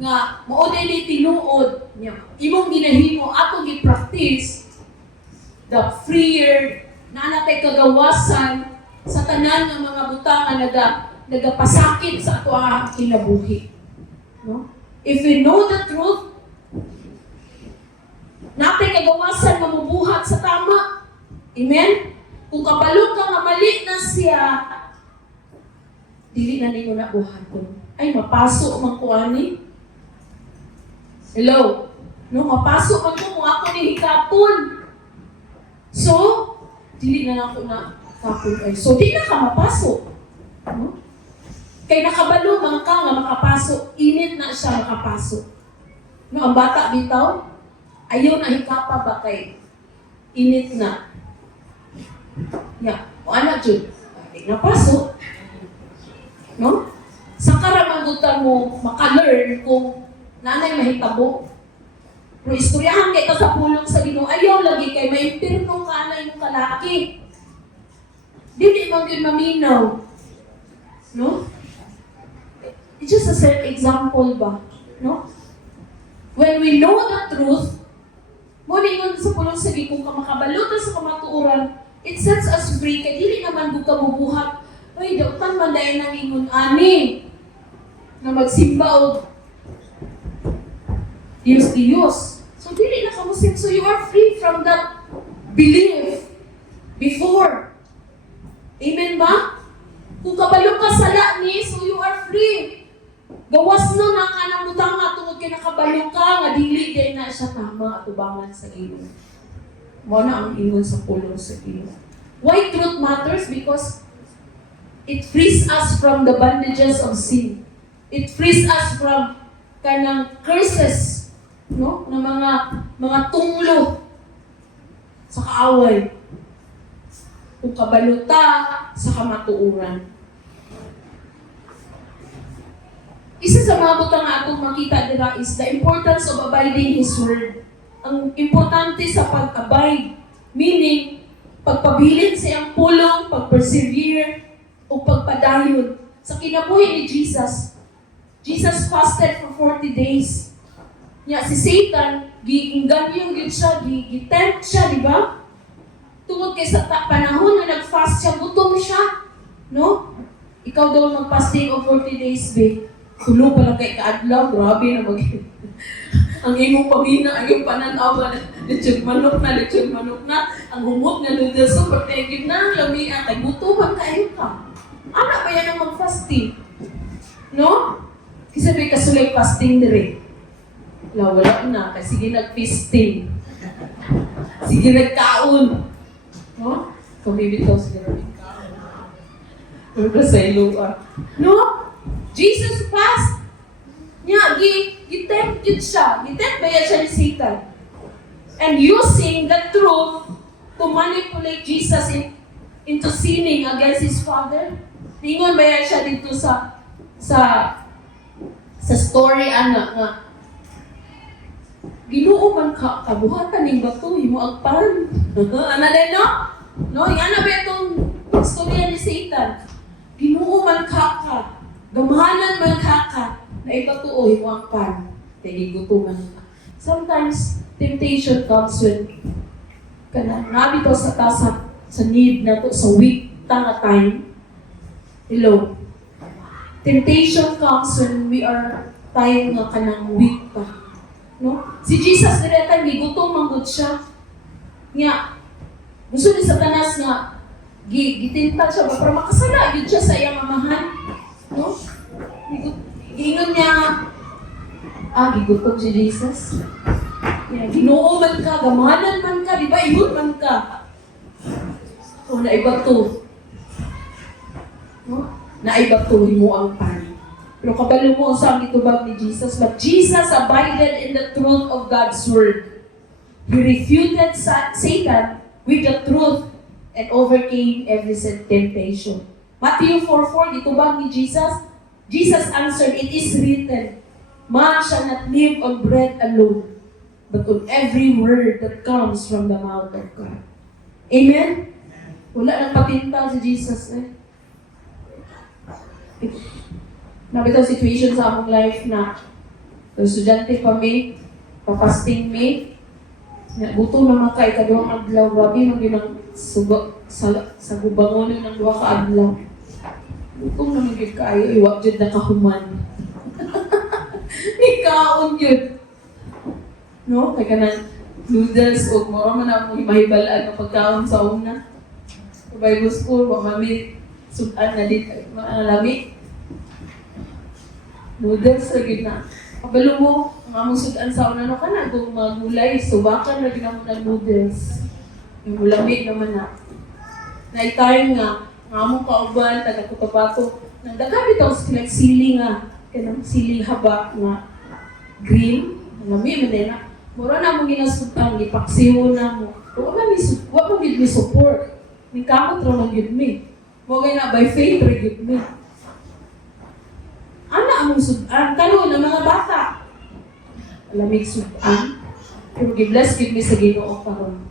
nga mao ni tinuod niya. Imong ginahimo atong gi-practice, the freer na natay kagawasan sa tanan ng mga butang nga nagapasakit sa ato ang kinabuhi. No? If we know the truth, natay kagawasan mamubuhat sa tama. Amen? Kung kabalo ka nga mali na siya, dili na ninyo na buhaton. Ay, mapasok man ko ani. Hello? No, mapasok man ko kung ako ni hikapon. So, dili na ako na kapon ay. So, di na ka mapasok. No? Kay nakabalo mga ka nga makapasok, init na siya makapasok. No, ang bata bitaw, ayaw na hikapa ba kay init na. Ya, o anak jud, di na pasok. No? Sa karamangutan mo maka-learn kung nanay mahitabo. Pero istoryahan kita sa pulong sa Ginoo, ayaw lagi kay may impirno ka na yung kalaki. Dili man yun maminaw. No? It's just a set example ba? No? When we know the truth, mo ningon sa pulong sa Ginoo, kung makabalutan sa kamatuoran, it sets us free. Kaya dili naman buka bubuhat. Ay, dautan man dahil nang ingon ani na magsimba o Diyos. So, dili na kamusin. So, you are free from that belief before. Amen ba? Kung kabalo ka sala ni, so you are free. Gawas no na ka ng butang nga tungod kay nakabalo ka nga dili day na siya tama at ubangan sa Ginoo. Mo na ang ingon sa pulong sa Ginoo. Why truth matters? Because it frees us from the bondages of sin. It frees us from kanang curses, no? Na mga tunglo sa kaaway. kung kabaluta sa kamatuuran. Isa sa mga butang nga atong makita dira is the importance of abiding His Word. Ang importante sa pag-abide, meaning, pagpabilin sa iyang pulong, pag-persevere, o pagpadayon. Sa kinabuhi ni Jesus, Jesus fasted for 40 days. Nya si Satan, giinganyo gyud siya, gitempt siya, di ba? Tungod kay sa panahon na nag-fast siya, gutom siya. No? Ikaw daw mag-fasting of 40 days, babe. Tulo pa lang kay kaadlaw, grabe na mag ang imong pamina, ang iyong pananaw na lechon manok na, ang humot nga noodles, so pagtigid na, lamian, kay gutuman kayo ka. Ano ba yan ang mag-fasting? No? Kasi may kasulay fasting dire. Wala na, kasi sige nag-feasting. Sige nagkaon. No? Kumibitaw sige nagkaon. Pero sa iluwa. No? Jesus fast. Nya, gitempt yun siya. Gitempt ba yan siya ni Satan? And using the truth to manipulate Jesus into sinning against His Father. Ningon ba yan siya dito sa story, nga, Ginoo man ka, kabuhatan ng bato, himo agpan. Ano din, no? No, yung ano ba itong storya ni Satan? Ginoo man ka, gamahanan man ka, na ibatuo, himo agpan. Kaya gutuman ka. Sometimes, temptation comes when nabito sa tasa, sa need na to, sa weak tanga time. Hello. Temptation comes when we are tayo nga kanang weak pa. No? Si Jesus direta gigutom manggod siya. Nya gusto ni Satanas nga gitinta siya para makasala gyud siya sa iyang amahan. No? Giingon niya gigutom si Jesus. Ginoo man ka, gamanan man ka, di ba? Ihod man ka. O naiba to. No? Naiba to, himo ang pan. Pero kabalo mo sa gitubag ni Jesus. But Jesus abided in the truth of God's Word. He refuted Satan with the truth and overcame every temptation. Matthew 4:4, gitubag ni Jesus. Jesus answered, "It is written, man shall not live on bread alone, but on every word that comes from the mouth of God." Amen? Wala nang patinta si Jesus eh. Nabitaw situation sa among life na estudyante pa may, papasting may, buto naman kay kaduhang adlaw, grabe nung ginang sa gubangonin ng duha ka adlaw. Buto naman yun kayo, iwag dyan nakahuman. Ikaon yun. No? Kaya ka ng noodles o mura man ako mahibalaan ng pagkaon sa una. Sa Bible school, mamami, sudan na dito, malami. Noodles na gina. Kabalo mo, ang among sudan sa una, no ka na, kung mga gulay, subakan na ginamon ng noodles. Yung ulami naman na. Naitayong nga, ang among kauban, taga-Cotabato, nang dagami ito sa siling nga, kanang siling haba nga green, lami man na. Mura na mo ginasutan, ipaksiyo na mo. Huwag mo gid mi support. Ni kamot ra man gid mi. Mo na by faith ra gid mi. Ana among sudan karon ang mga bata. Lamig sudan. Pero gi-bless gid mi sa Ginoo karon.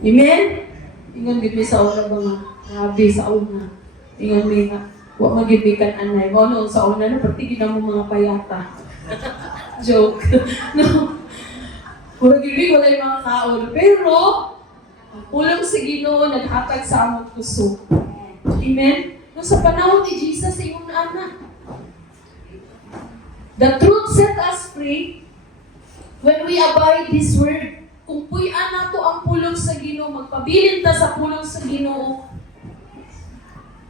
Amen. Ingon gid mi sa una mga grabe sa una. Ingon mi nga wa man gid mi kan anay. Mo noon sa una na pati gid mo mga payata. Joke. No. Puro gid wala yung mga kaon. Pero ulang sa Ginoo naghatag sa among puso. Amen. No sa panahon ni Jesus ingon na ana. The truth set us free when we abide His Word. Kung puy-an nato ang pulong sa Ginoo, magpabilin ta sa pulong sa Ginoo,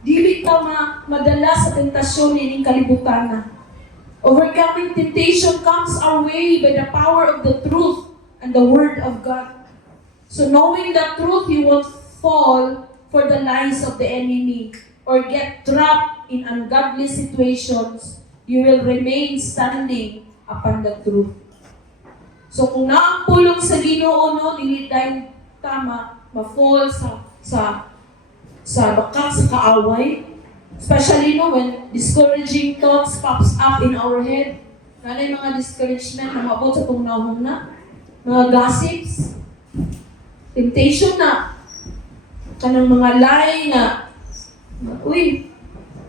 dili ta madala sa tentasyon ining kalibutan. Overcoming temptation comes our way by the power of the truth and the Word of God. So knowing the truth, you will fall for the lies of the enemy or get trapped in ungodly situations. You will remain standing upon the truth. So kung naapulong sa Ginoo, no, dili tayo tama, ma-fall sa sa bakak, sa kaaway. Especially when discouraging thoughts pops up in our head. Nanay mga discouragement na mabot sa tungnahon na. Mga gossips. Temptation na. Kanang mga lie na, uy,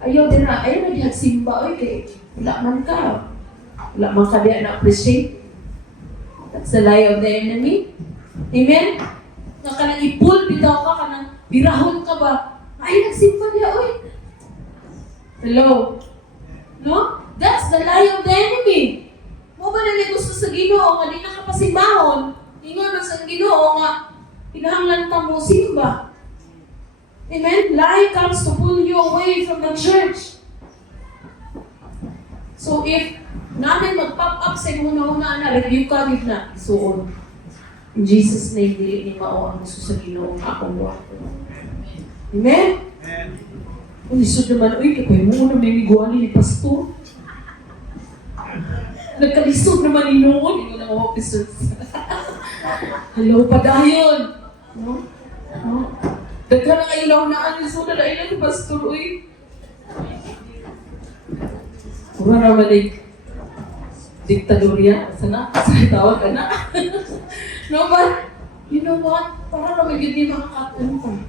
ayaw na simba, uy, kay wala man ka. Wala man ka diya na-appreciate. That's the lie of the enemy. Amen? Nga kanang ipul, bitaw ka, kanang birahon ka ba? Ay, nagsimba niya, uy. Hello? No? That's the lie of the enemy. Mo ba na gusto sa Ginoo nga di na kapasimbahon? Ingon man sa Ginoo nga pinahanglan ka mo simba. Amen? Lie comes to pull you away from the church. So if namin mag-pop up sa una-una na review ka, give na isuon. In Jesus' name, dili ni mao ang gusto sa Ginoo nga akong buhat. Amen? Amen. Kung isod naman, uy, kapoy mo na may miguali ni pastor. Nagkalisod naman ni noon, hindi ko na officers. Hello, padayon. No? No? Dagka na ilaw na ang isod na ilaw ni pastor, uy. Kung naman ay diktadorya, sana, tawag ka na. No, but, you know what? Para naman yun yung makakatulong.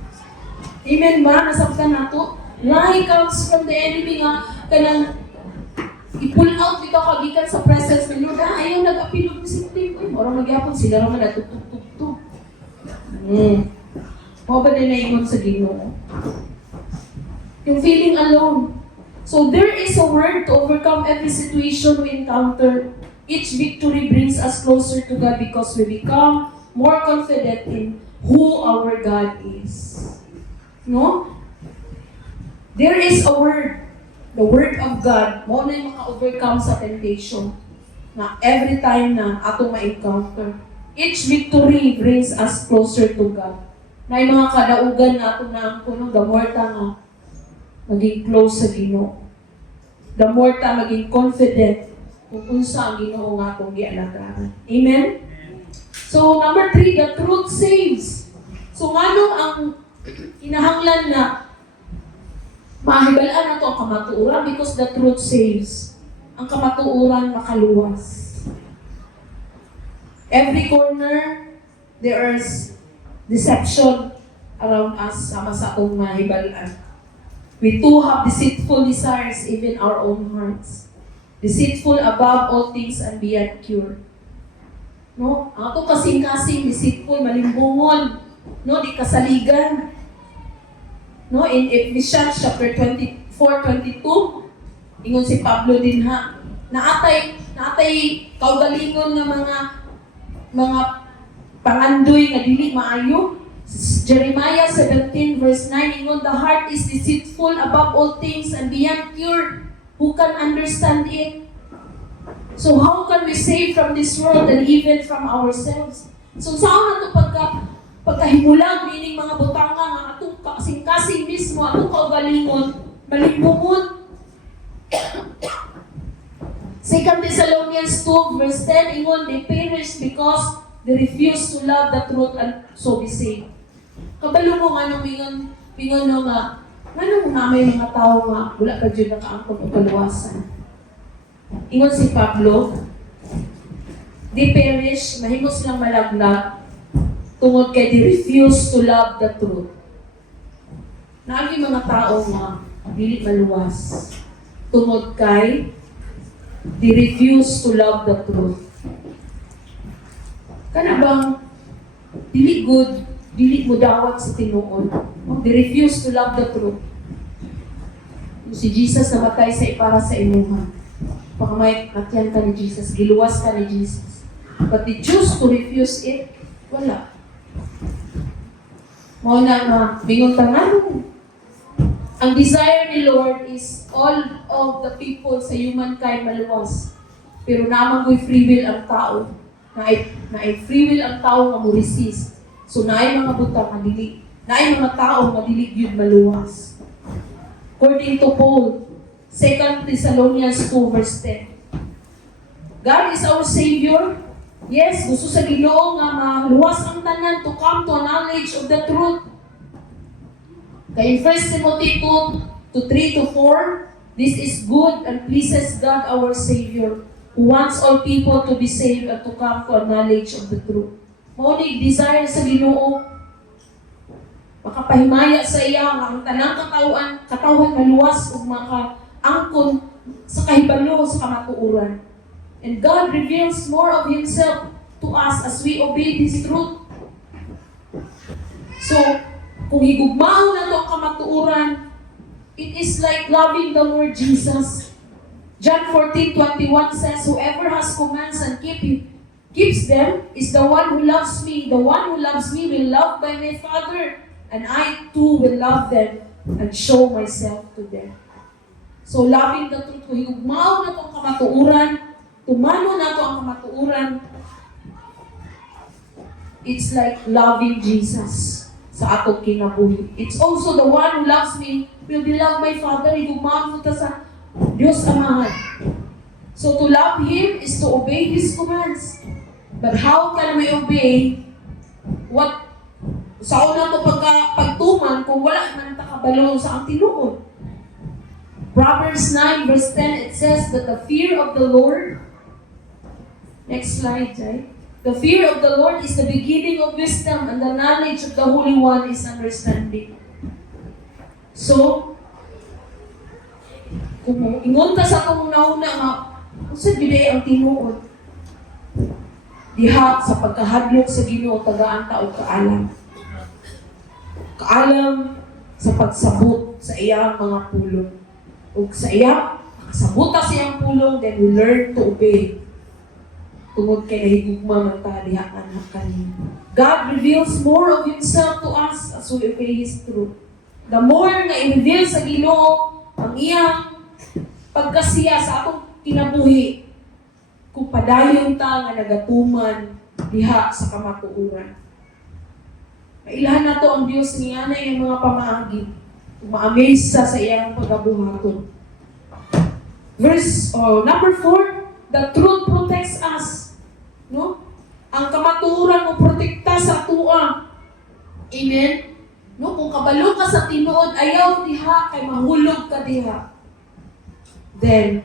Amen ba? Nasabtan na to? Lie comes from the enemy nga kanang i-pull out dito kagikan sa presence ni Lord. Ayaw nag-apilog ni Sintim. Uy, marang magyapon sila naman natutug-tug-tug. Mga ba na naingon sa Ginoo? Yung feeling alone. So there is a word to overcome every situation we encounter. Each victory brings us closer to God because we become more confident in who our God is. No? There is a word, the word of God, mo na yung maka-overcome sa temptation na every time na ato ma-encounter. Each victory brings us closer to God. Na yung mga kadaugan na ato na ang puno, the more ta nga maging close sa Ginoo. The more ta maging confident kung unsa ang Ginoo nga atong gialagaran. Amen? So, number 3, the truth saves. So, ngano ang kinahanglan na mahibalaan na ito ang kamatuuran because the truth saves. Ang kamatuuran makaluwas. Every corner, there is deception around us sama sa atong mahibalaan. We too have deceitful desires, even our own hearts. Deceitful above all things and beyond cure. No? Ang atong kasing-kasing, deceitful, malimbungon. No? Di kasaligan. No, in Ephesians chapter 24:22, ingon si Pablo din ha, naatay kaugalingon nga mga pangandoy nga dili maayo. Jeremiah 17 verse 9, ingon, the heart is deceitful above all things and beyond cure. Who can understand it? So how can we save from this world and even from ourselves? So saan na ito pagkahimulang, meaning mga butanga nga atong kasing-kasing mismo, atong kaugalingon, malimbungon. 2 Thessalonians 2 verse 10, ingon, they perish because they refuse to love the truth and so be saved. Kabalo mo nga nung mingon no nga, nga may mga tao nga, wala ka dyan nakaangkong o kaluwasan. Ingon si Pablo, they perish, mahimo silang malaglag, tungod kay they refuse to love the truth. Naagi mga tao nga dili maluwas. Tungod kay they refuse to love the truth. Kana bang dili good, dili mo dawat sa tinuod. They refuse to love the truth. Si Jesus namatay sa ipara sa imuha. Pakamay matyan ka ni Jesus, giluwas ka ni Jesus. But they choose to refuse it. Wala. Mao na nga, bingon tangan. Ang desire ni Lord is all of the people sa humankind maluwas. Pero naman ko'y free will ang tao. Na free will ang tao nga mo resist. So naay mga butang nga dili. Naay mga tao nga dili gyud maluwas. According to Paul, 2 Thessalonians 2 verse 10. God is our Savior. Yes, gusto sa Ginoo nga maluwas ang tanan to come to a knowledge of the truth. Kay 1 Timothy 2 to 3 to 4, this is good and pleases God our Savior, who wants all people to be saved and to come to a knowledge of the truth. Mao ni desire sa Ginoo, makapahimaya sa iya nga ang tanang katawan maluwas ug makaangkon sa kahibalo sa kamatuoran. And God reveals more of Himself to us as we obey this truth. So, kung higugmaon na ito ang kamatuoran, it is like loving the Lord Jesus. John 14:21 says, whoever has commands and keeps them is the one who loves me. The one who loves me will love by my Father, and I too will love them and show myself to them. So, loving the truth, kung higugmaon na ito ang kamatuoran, tumano na ito ang kamatuoran, it's like loving Jesus sa atong kinabuhi. It's also the one who loves me will be loved by Father. Higugmaon mo ta sa Diyos Amahan. So to love Him is to obey His commands. But how can we obey what sa una to pagtuman kung wala man ta kabalo sa ang tinuod? Proverbs 9 verse 10, it says that the fear of the Lord, next slide, right? The fear of the Lord is the beginning of wisdom, and the knowledge of the Holy One is understanding. So, kung ingon ta sa akong nauna nga, usad yun ang tinuod. Diha sa pagkahadlok sa Ginoo tagaan ta og kaalam. Kaalam sa pagsabot sa iyang mga pulong. Ug sa iyang sabota sa iyang pulong, then we learn to obey. Tungod kay nahigugma man ta diha anak kanina. God reveals more of Himself to us as we obey His truth. The more nga i-reveal sa Ginoo ang iyang pagkasiya sa atong kinabuhi, kung padayon ta nga nagatuman diha sa kamatuoran. Mailahan na to ang Diyos niya na yung mga pamaagi. Ma-amaze sa iyang pagabuhaton. Number 4, the truth protects us. No? Ang kamatuoran mo protekta sa tuwa. Amen? No? Kung kabalo ka sa tinuod, ayaw diha, kay mahulog ka diha. Then,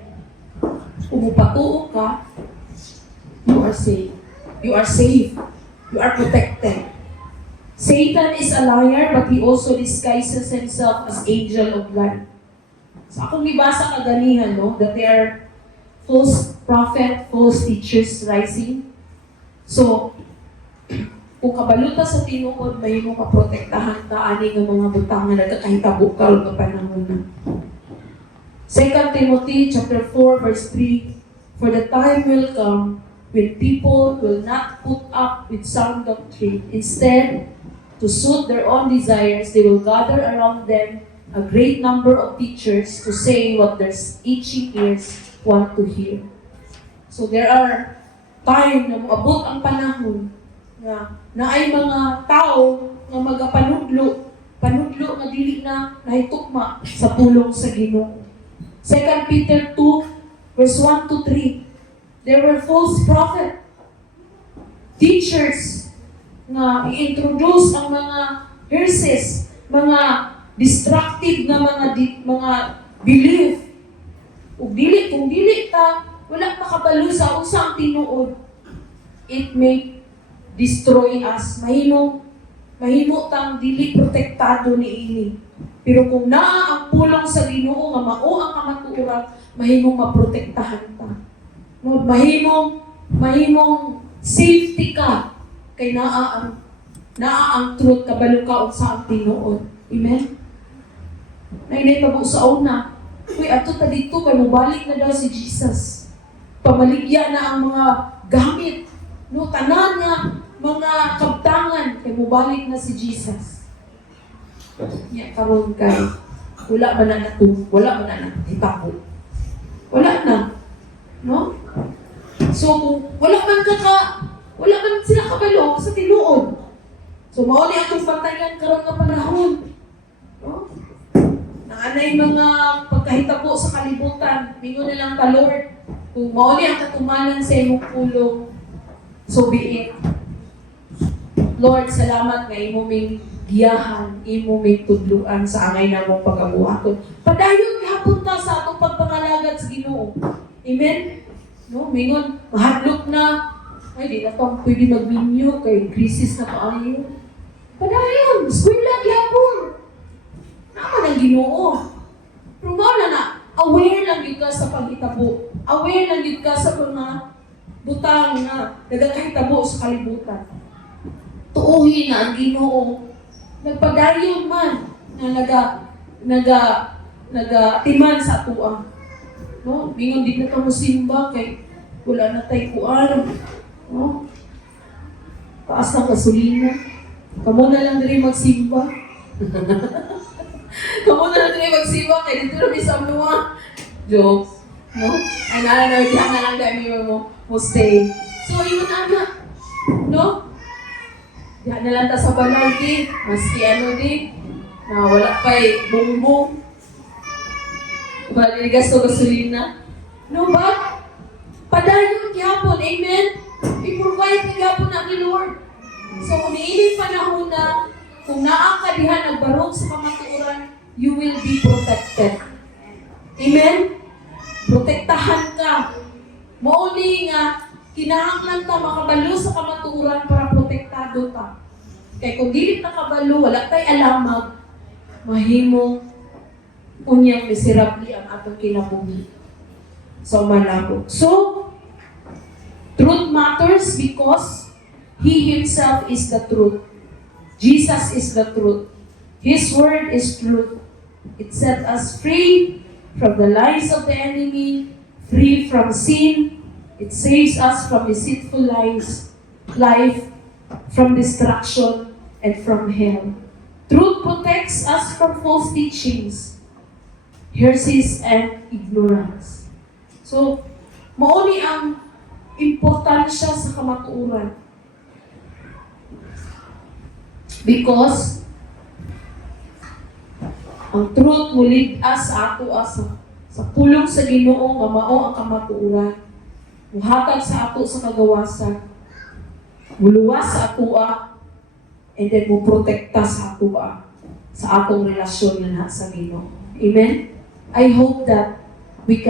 kung mupatuo ka, you are safe. You are safe. You are protected. Satan is a liar, but he also disguises himself as angel of light. So akong nibasa kaganihan, no? That there are false prophet, false teachers rising. So, kung kabaluta sa tinuod, may mo kaprotektahan ka ani ng mga butang na nagkakahitabo ka o kapanahon na. 2 Timothy chapter 4 verse 3, for the time will come when people will not put up with sound doctrine. Instead, to suit their own desires, they will gather around them a great number of teachers to say what their itching ears want to hear. So there are time na moabot ang panahon na ay mga tao nga magapanudlo nga dili na nahitukma sa pulong sa Ginoo. 2 Peter 2 verse 1 to 3, there were false prophet, teachers na i-introduce ang mga heresies, mga destructive na mga belief. Ug kung dili ta wala makabalo sa usang tinuod, it may destroy us. Mahimo tang dili protektado niini. Pero kung naa ang pulong sa Ginoo nga mao ang kamatuoran, mahimong maprotektahan ta. Mahimong safety ka kay naa ang truth kabalo ka sa ang tinuod. Amen. Nainitabo sa una. Uy, ato ta dito kay mobalik na daw si Jesus. Pamaligya na ang mga gamit, no, tanan nga mga kabtangan kay mobalik na si Jesus. Karon kay wala man na hitabo. Wala na. No? So kung wala man sila kabalo sa tinuod. So mao ni atong bantayan karon nga panahon. No? Naanay mga pagkahitabo sa kalibutan, mingon na lang ta Lord. Kung mao ni ang katumanan sa imong pulong, so be it. Lord, salamat nga imo ming giyahan, imo may tudluan sa angay namong pagabuhaton. Padayon gihapon ta sa atong pagpangalagad sa Ginoo. Amen? No, mingon mahadlok na ay di na pa pwede magminyo kay krisis na kaayo. Padayon, eskwela gihapon. Naman ang Ginoo. Pero mao na aware lang gid ka sa paghitabo. Aware lang gid ka sa mga butang na nagakahitabo sa kalibutan. Tuuhin na ang Ginoo. Nagpadayon man na timan sa atuang. No, bingon di na ta mo simba kay wala na tay kuan. No? Taas ng gasolina. Kamo na lang diri magsimba. Kamo na lang diri magsimba kay dito na sa mga joke. No? Ay na diyan na lang dami mo stay. So yun ana. No? Diyan na lang ta sa balaw di, maski ano di, na wala pa'y bumbong. Wala din gasto gasolina. No ba? Padayon gihapon, amen? I-provide gihapon na ni Lord. So kung niiling panahon na, kung naa ka diha nagbarog sa kamatuoran, you will be protected. Amen? Protektahan ka. Mauni nga, kinahanglan ta makabalo sa kamatuoran para protektado ta. Kaya kung dili ta kabalo, wala tay alamag, mahimong unyang miserable ang atong kinabuhi sa malabog. So, truth matters because He Himself is the truth. Jesus is the truth. His word is truth. It set us free from the lies of the enemy, free from sin. It saves us from deceitful life, from destruction, and from hell. Truth protects us from false teachings, heresies, and ignorance. So, mauni ang importansya sa kamatuoran. Because ang truth will lead us sa ato sa pulong sa Ginoo nga mao ang kamatuoran. Muhatag sa ato sa kagawasan. Muluwas sa atoa, and then muprotekta sa atoa sa atong relasyon na sa Ginoo. Amen? I hope that we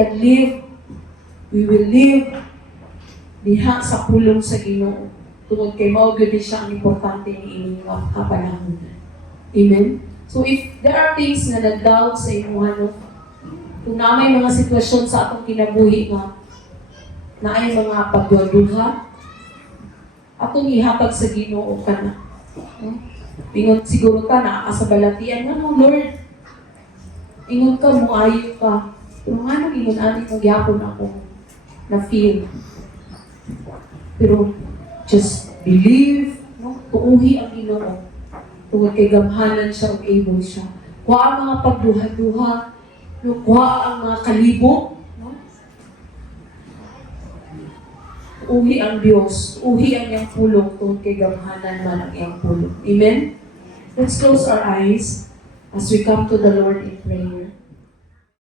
will live diha sa pulong sa Ginoo. Tungod kay mao gyud siya ang importante ni ining kapanahon. Amen? So if there are things na nag-doubt sa imuha, no? Kung na may mga sitwasyon sa atong kinabuhi nga na ay mga pagduha-duha, atong ihatag sa Ginoo kana. No? Ingon siguro ka na sa balatian nga mo, Lord. Ingon ka mo ayo ka. Pero nga nang ingon ani kung gyapon ako na feel. Pero just believe, no? Tuuhi ang Ginoo. Tungod kay gamhanan siya ug able siya. Kuha ang mga pagduha-duha, no? Kuha ang mga kalibok, no? Uhi ang Diyos, uhi ang iyang pulong tungod kay gamhanan man ang iyang pulong. Amen? Let's close our eyes as we come to the Lord in prayer.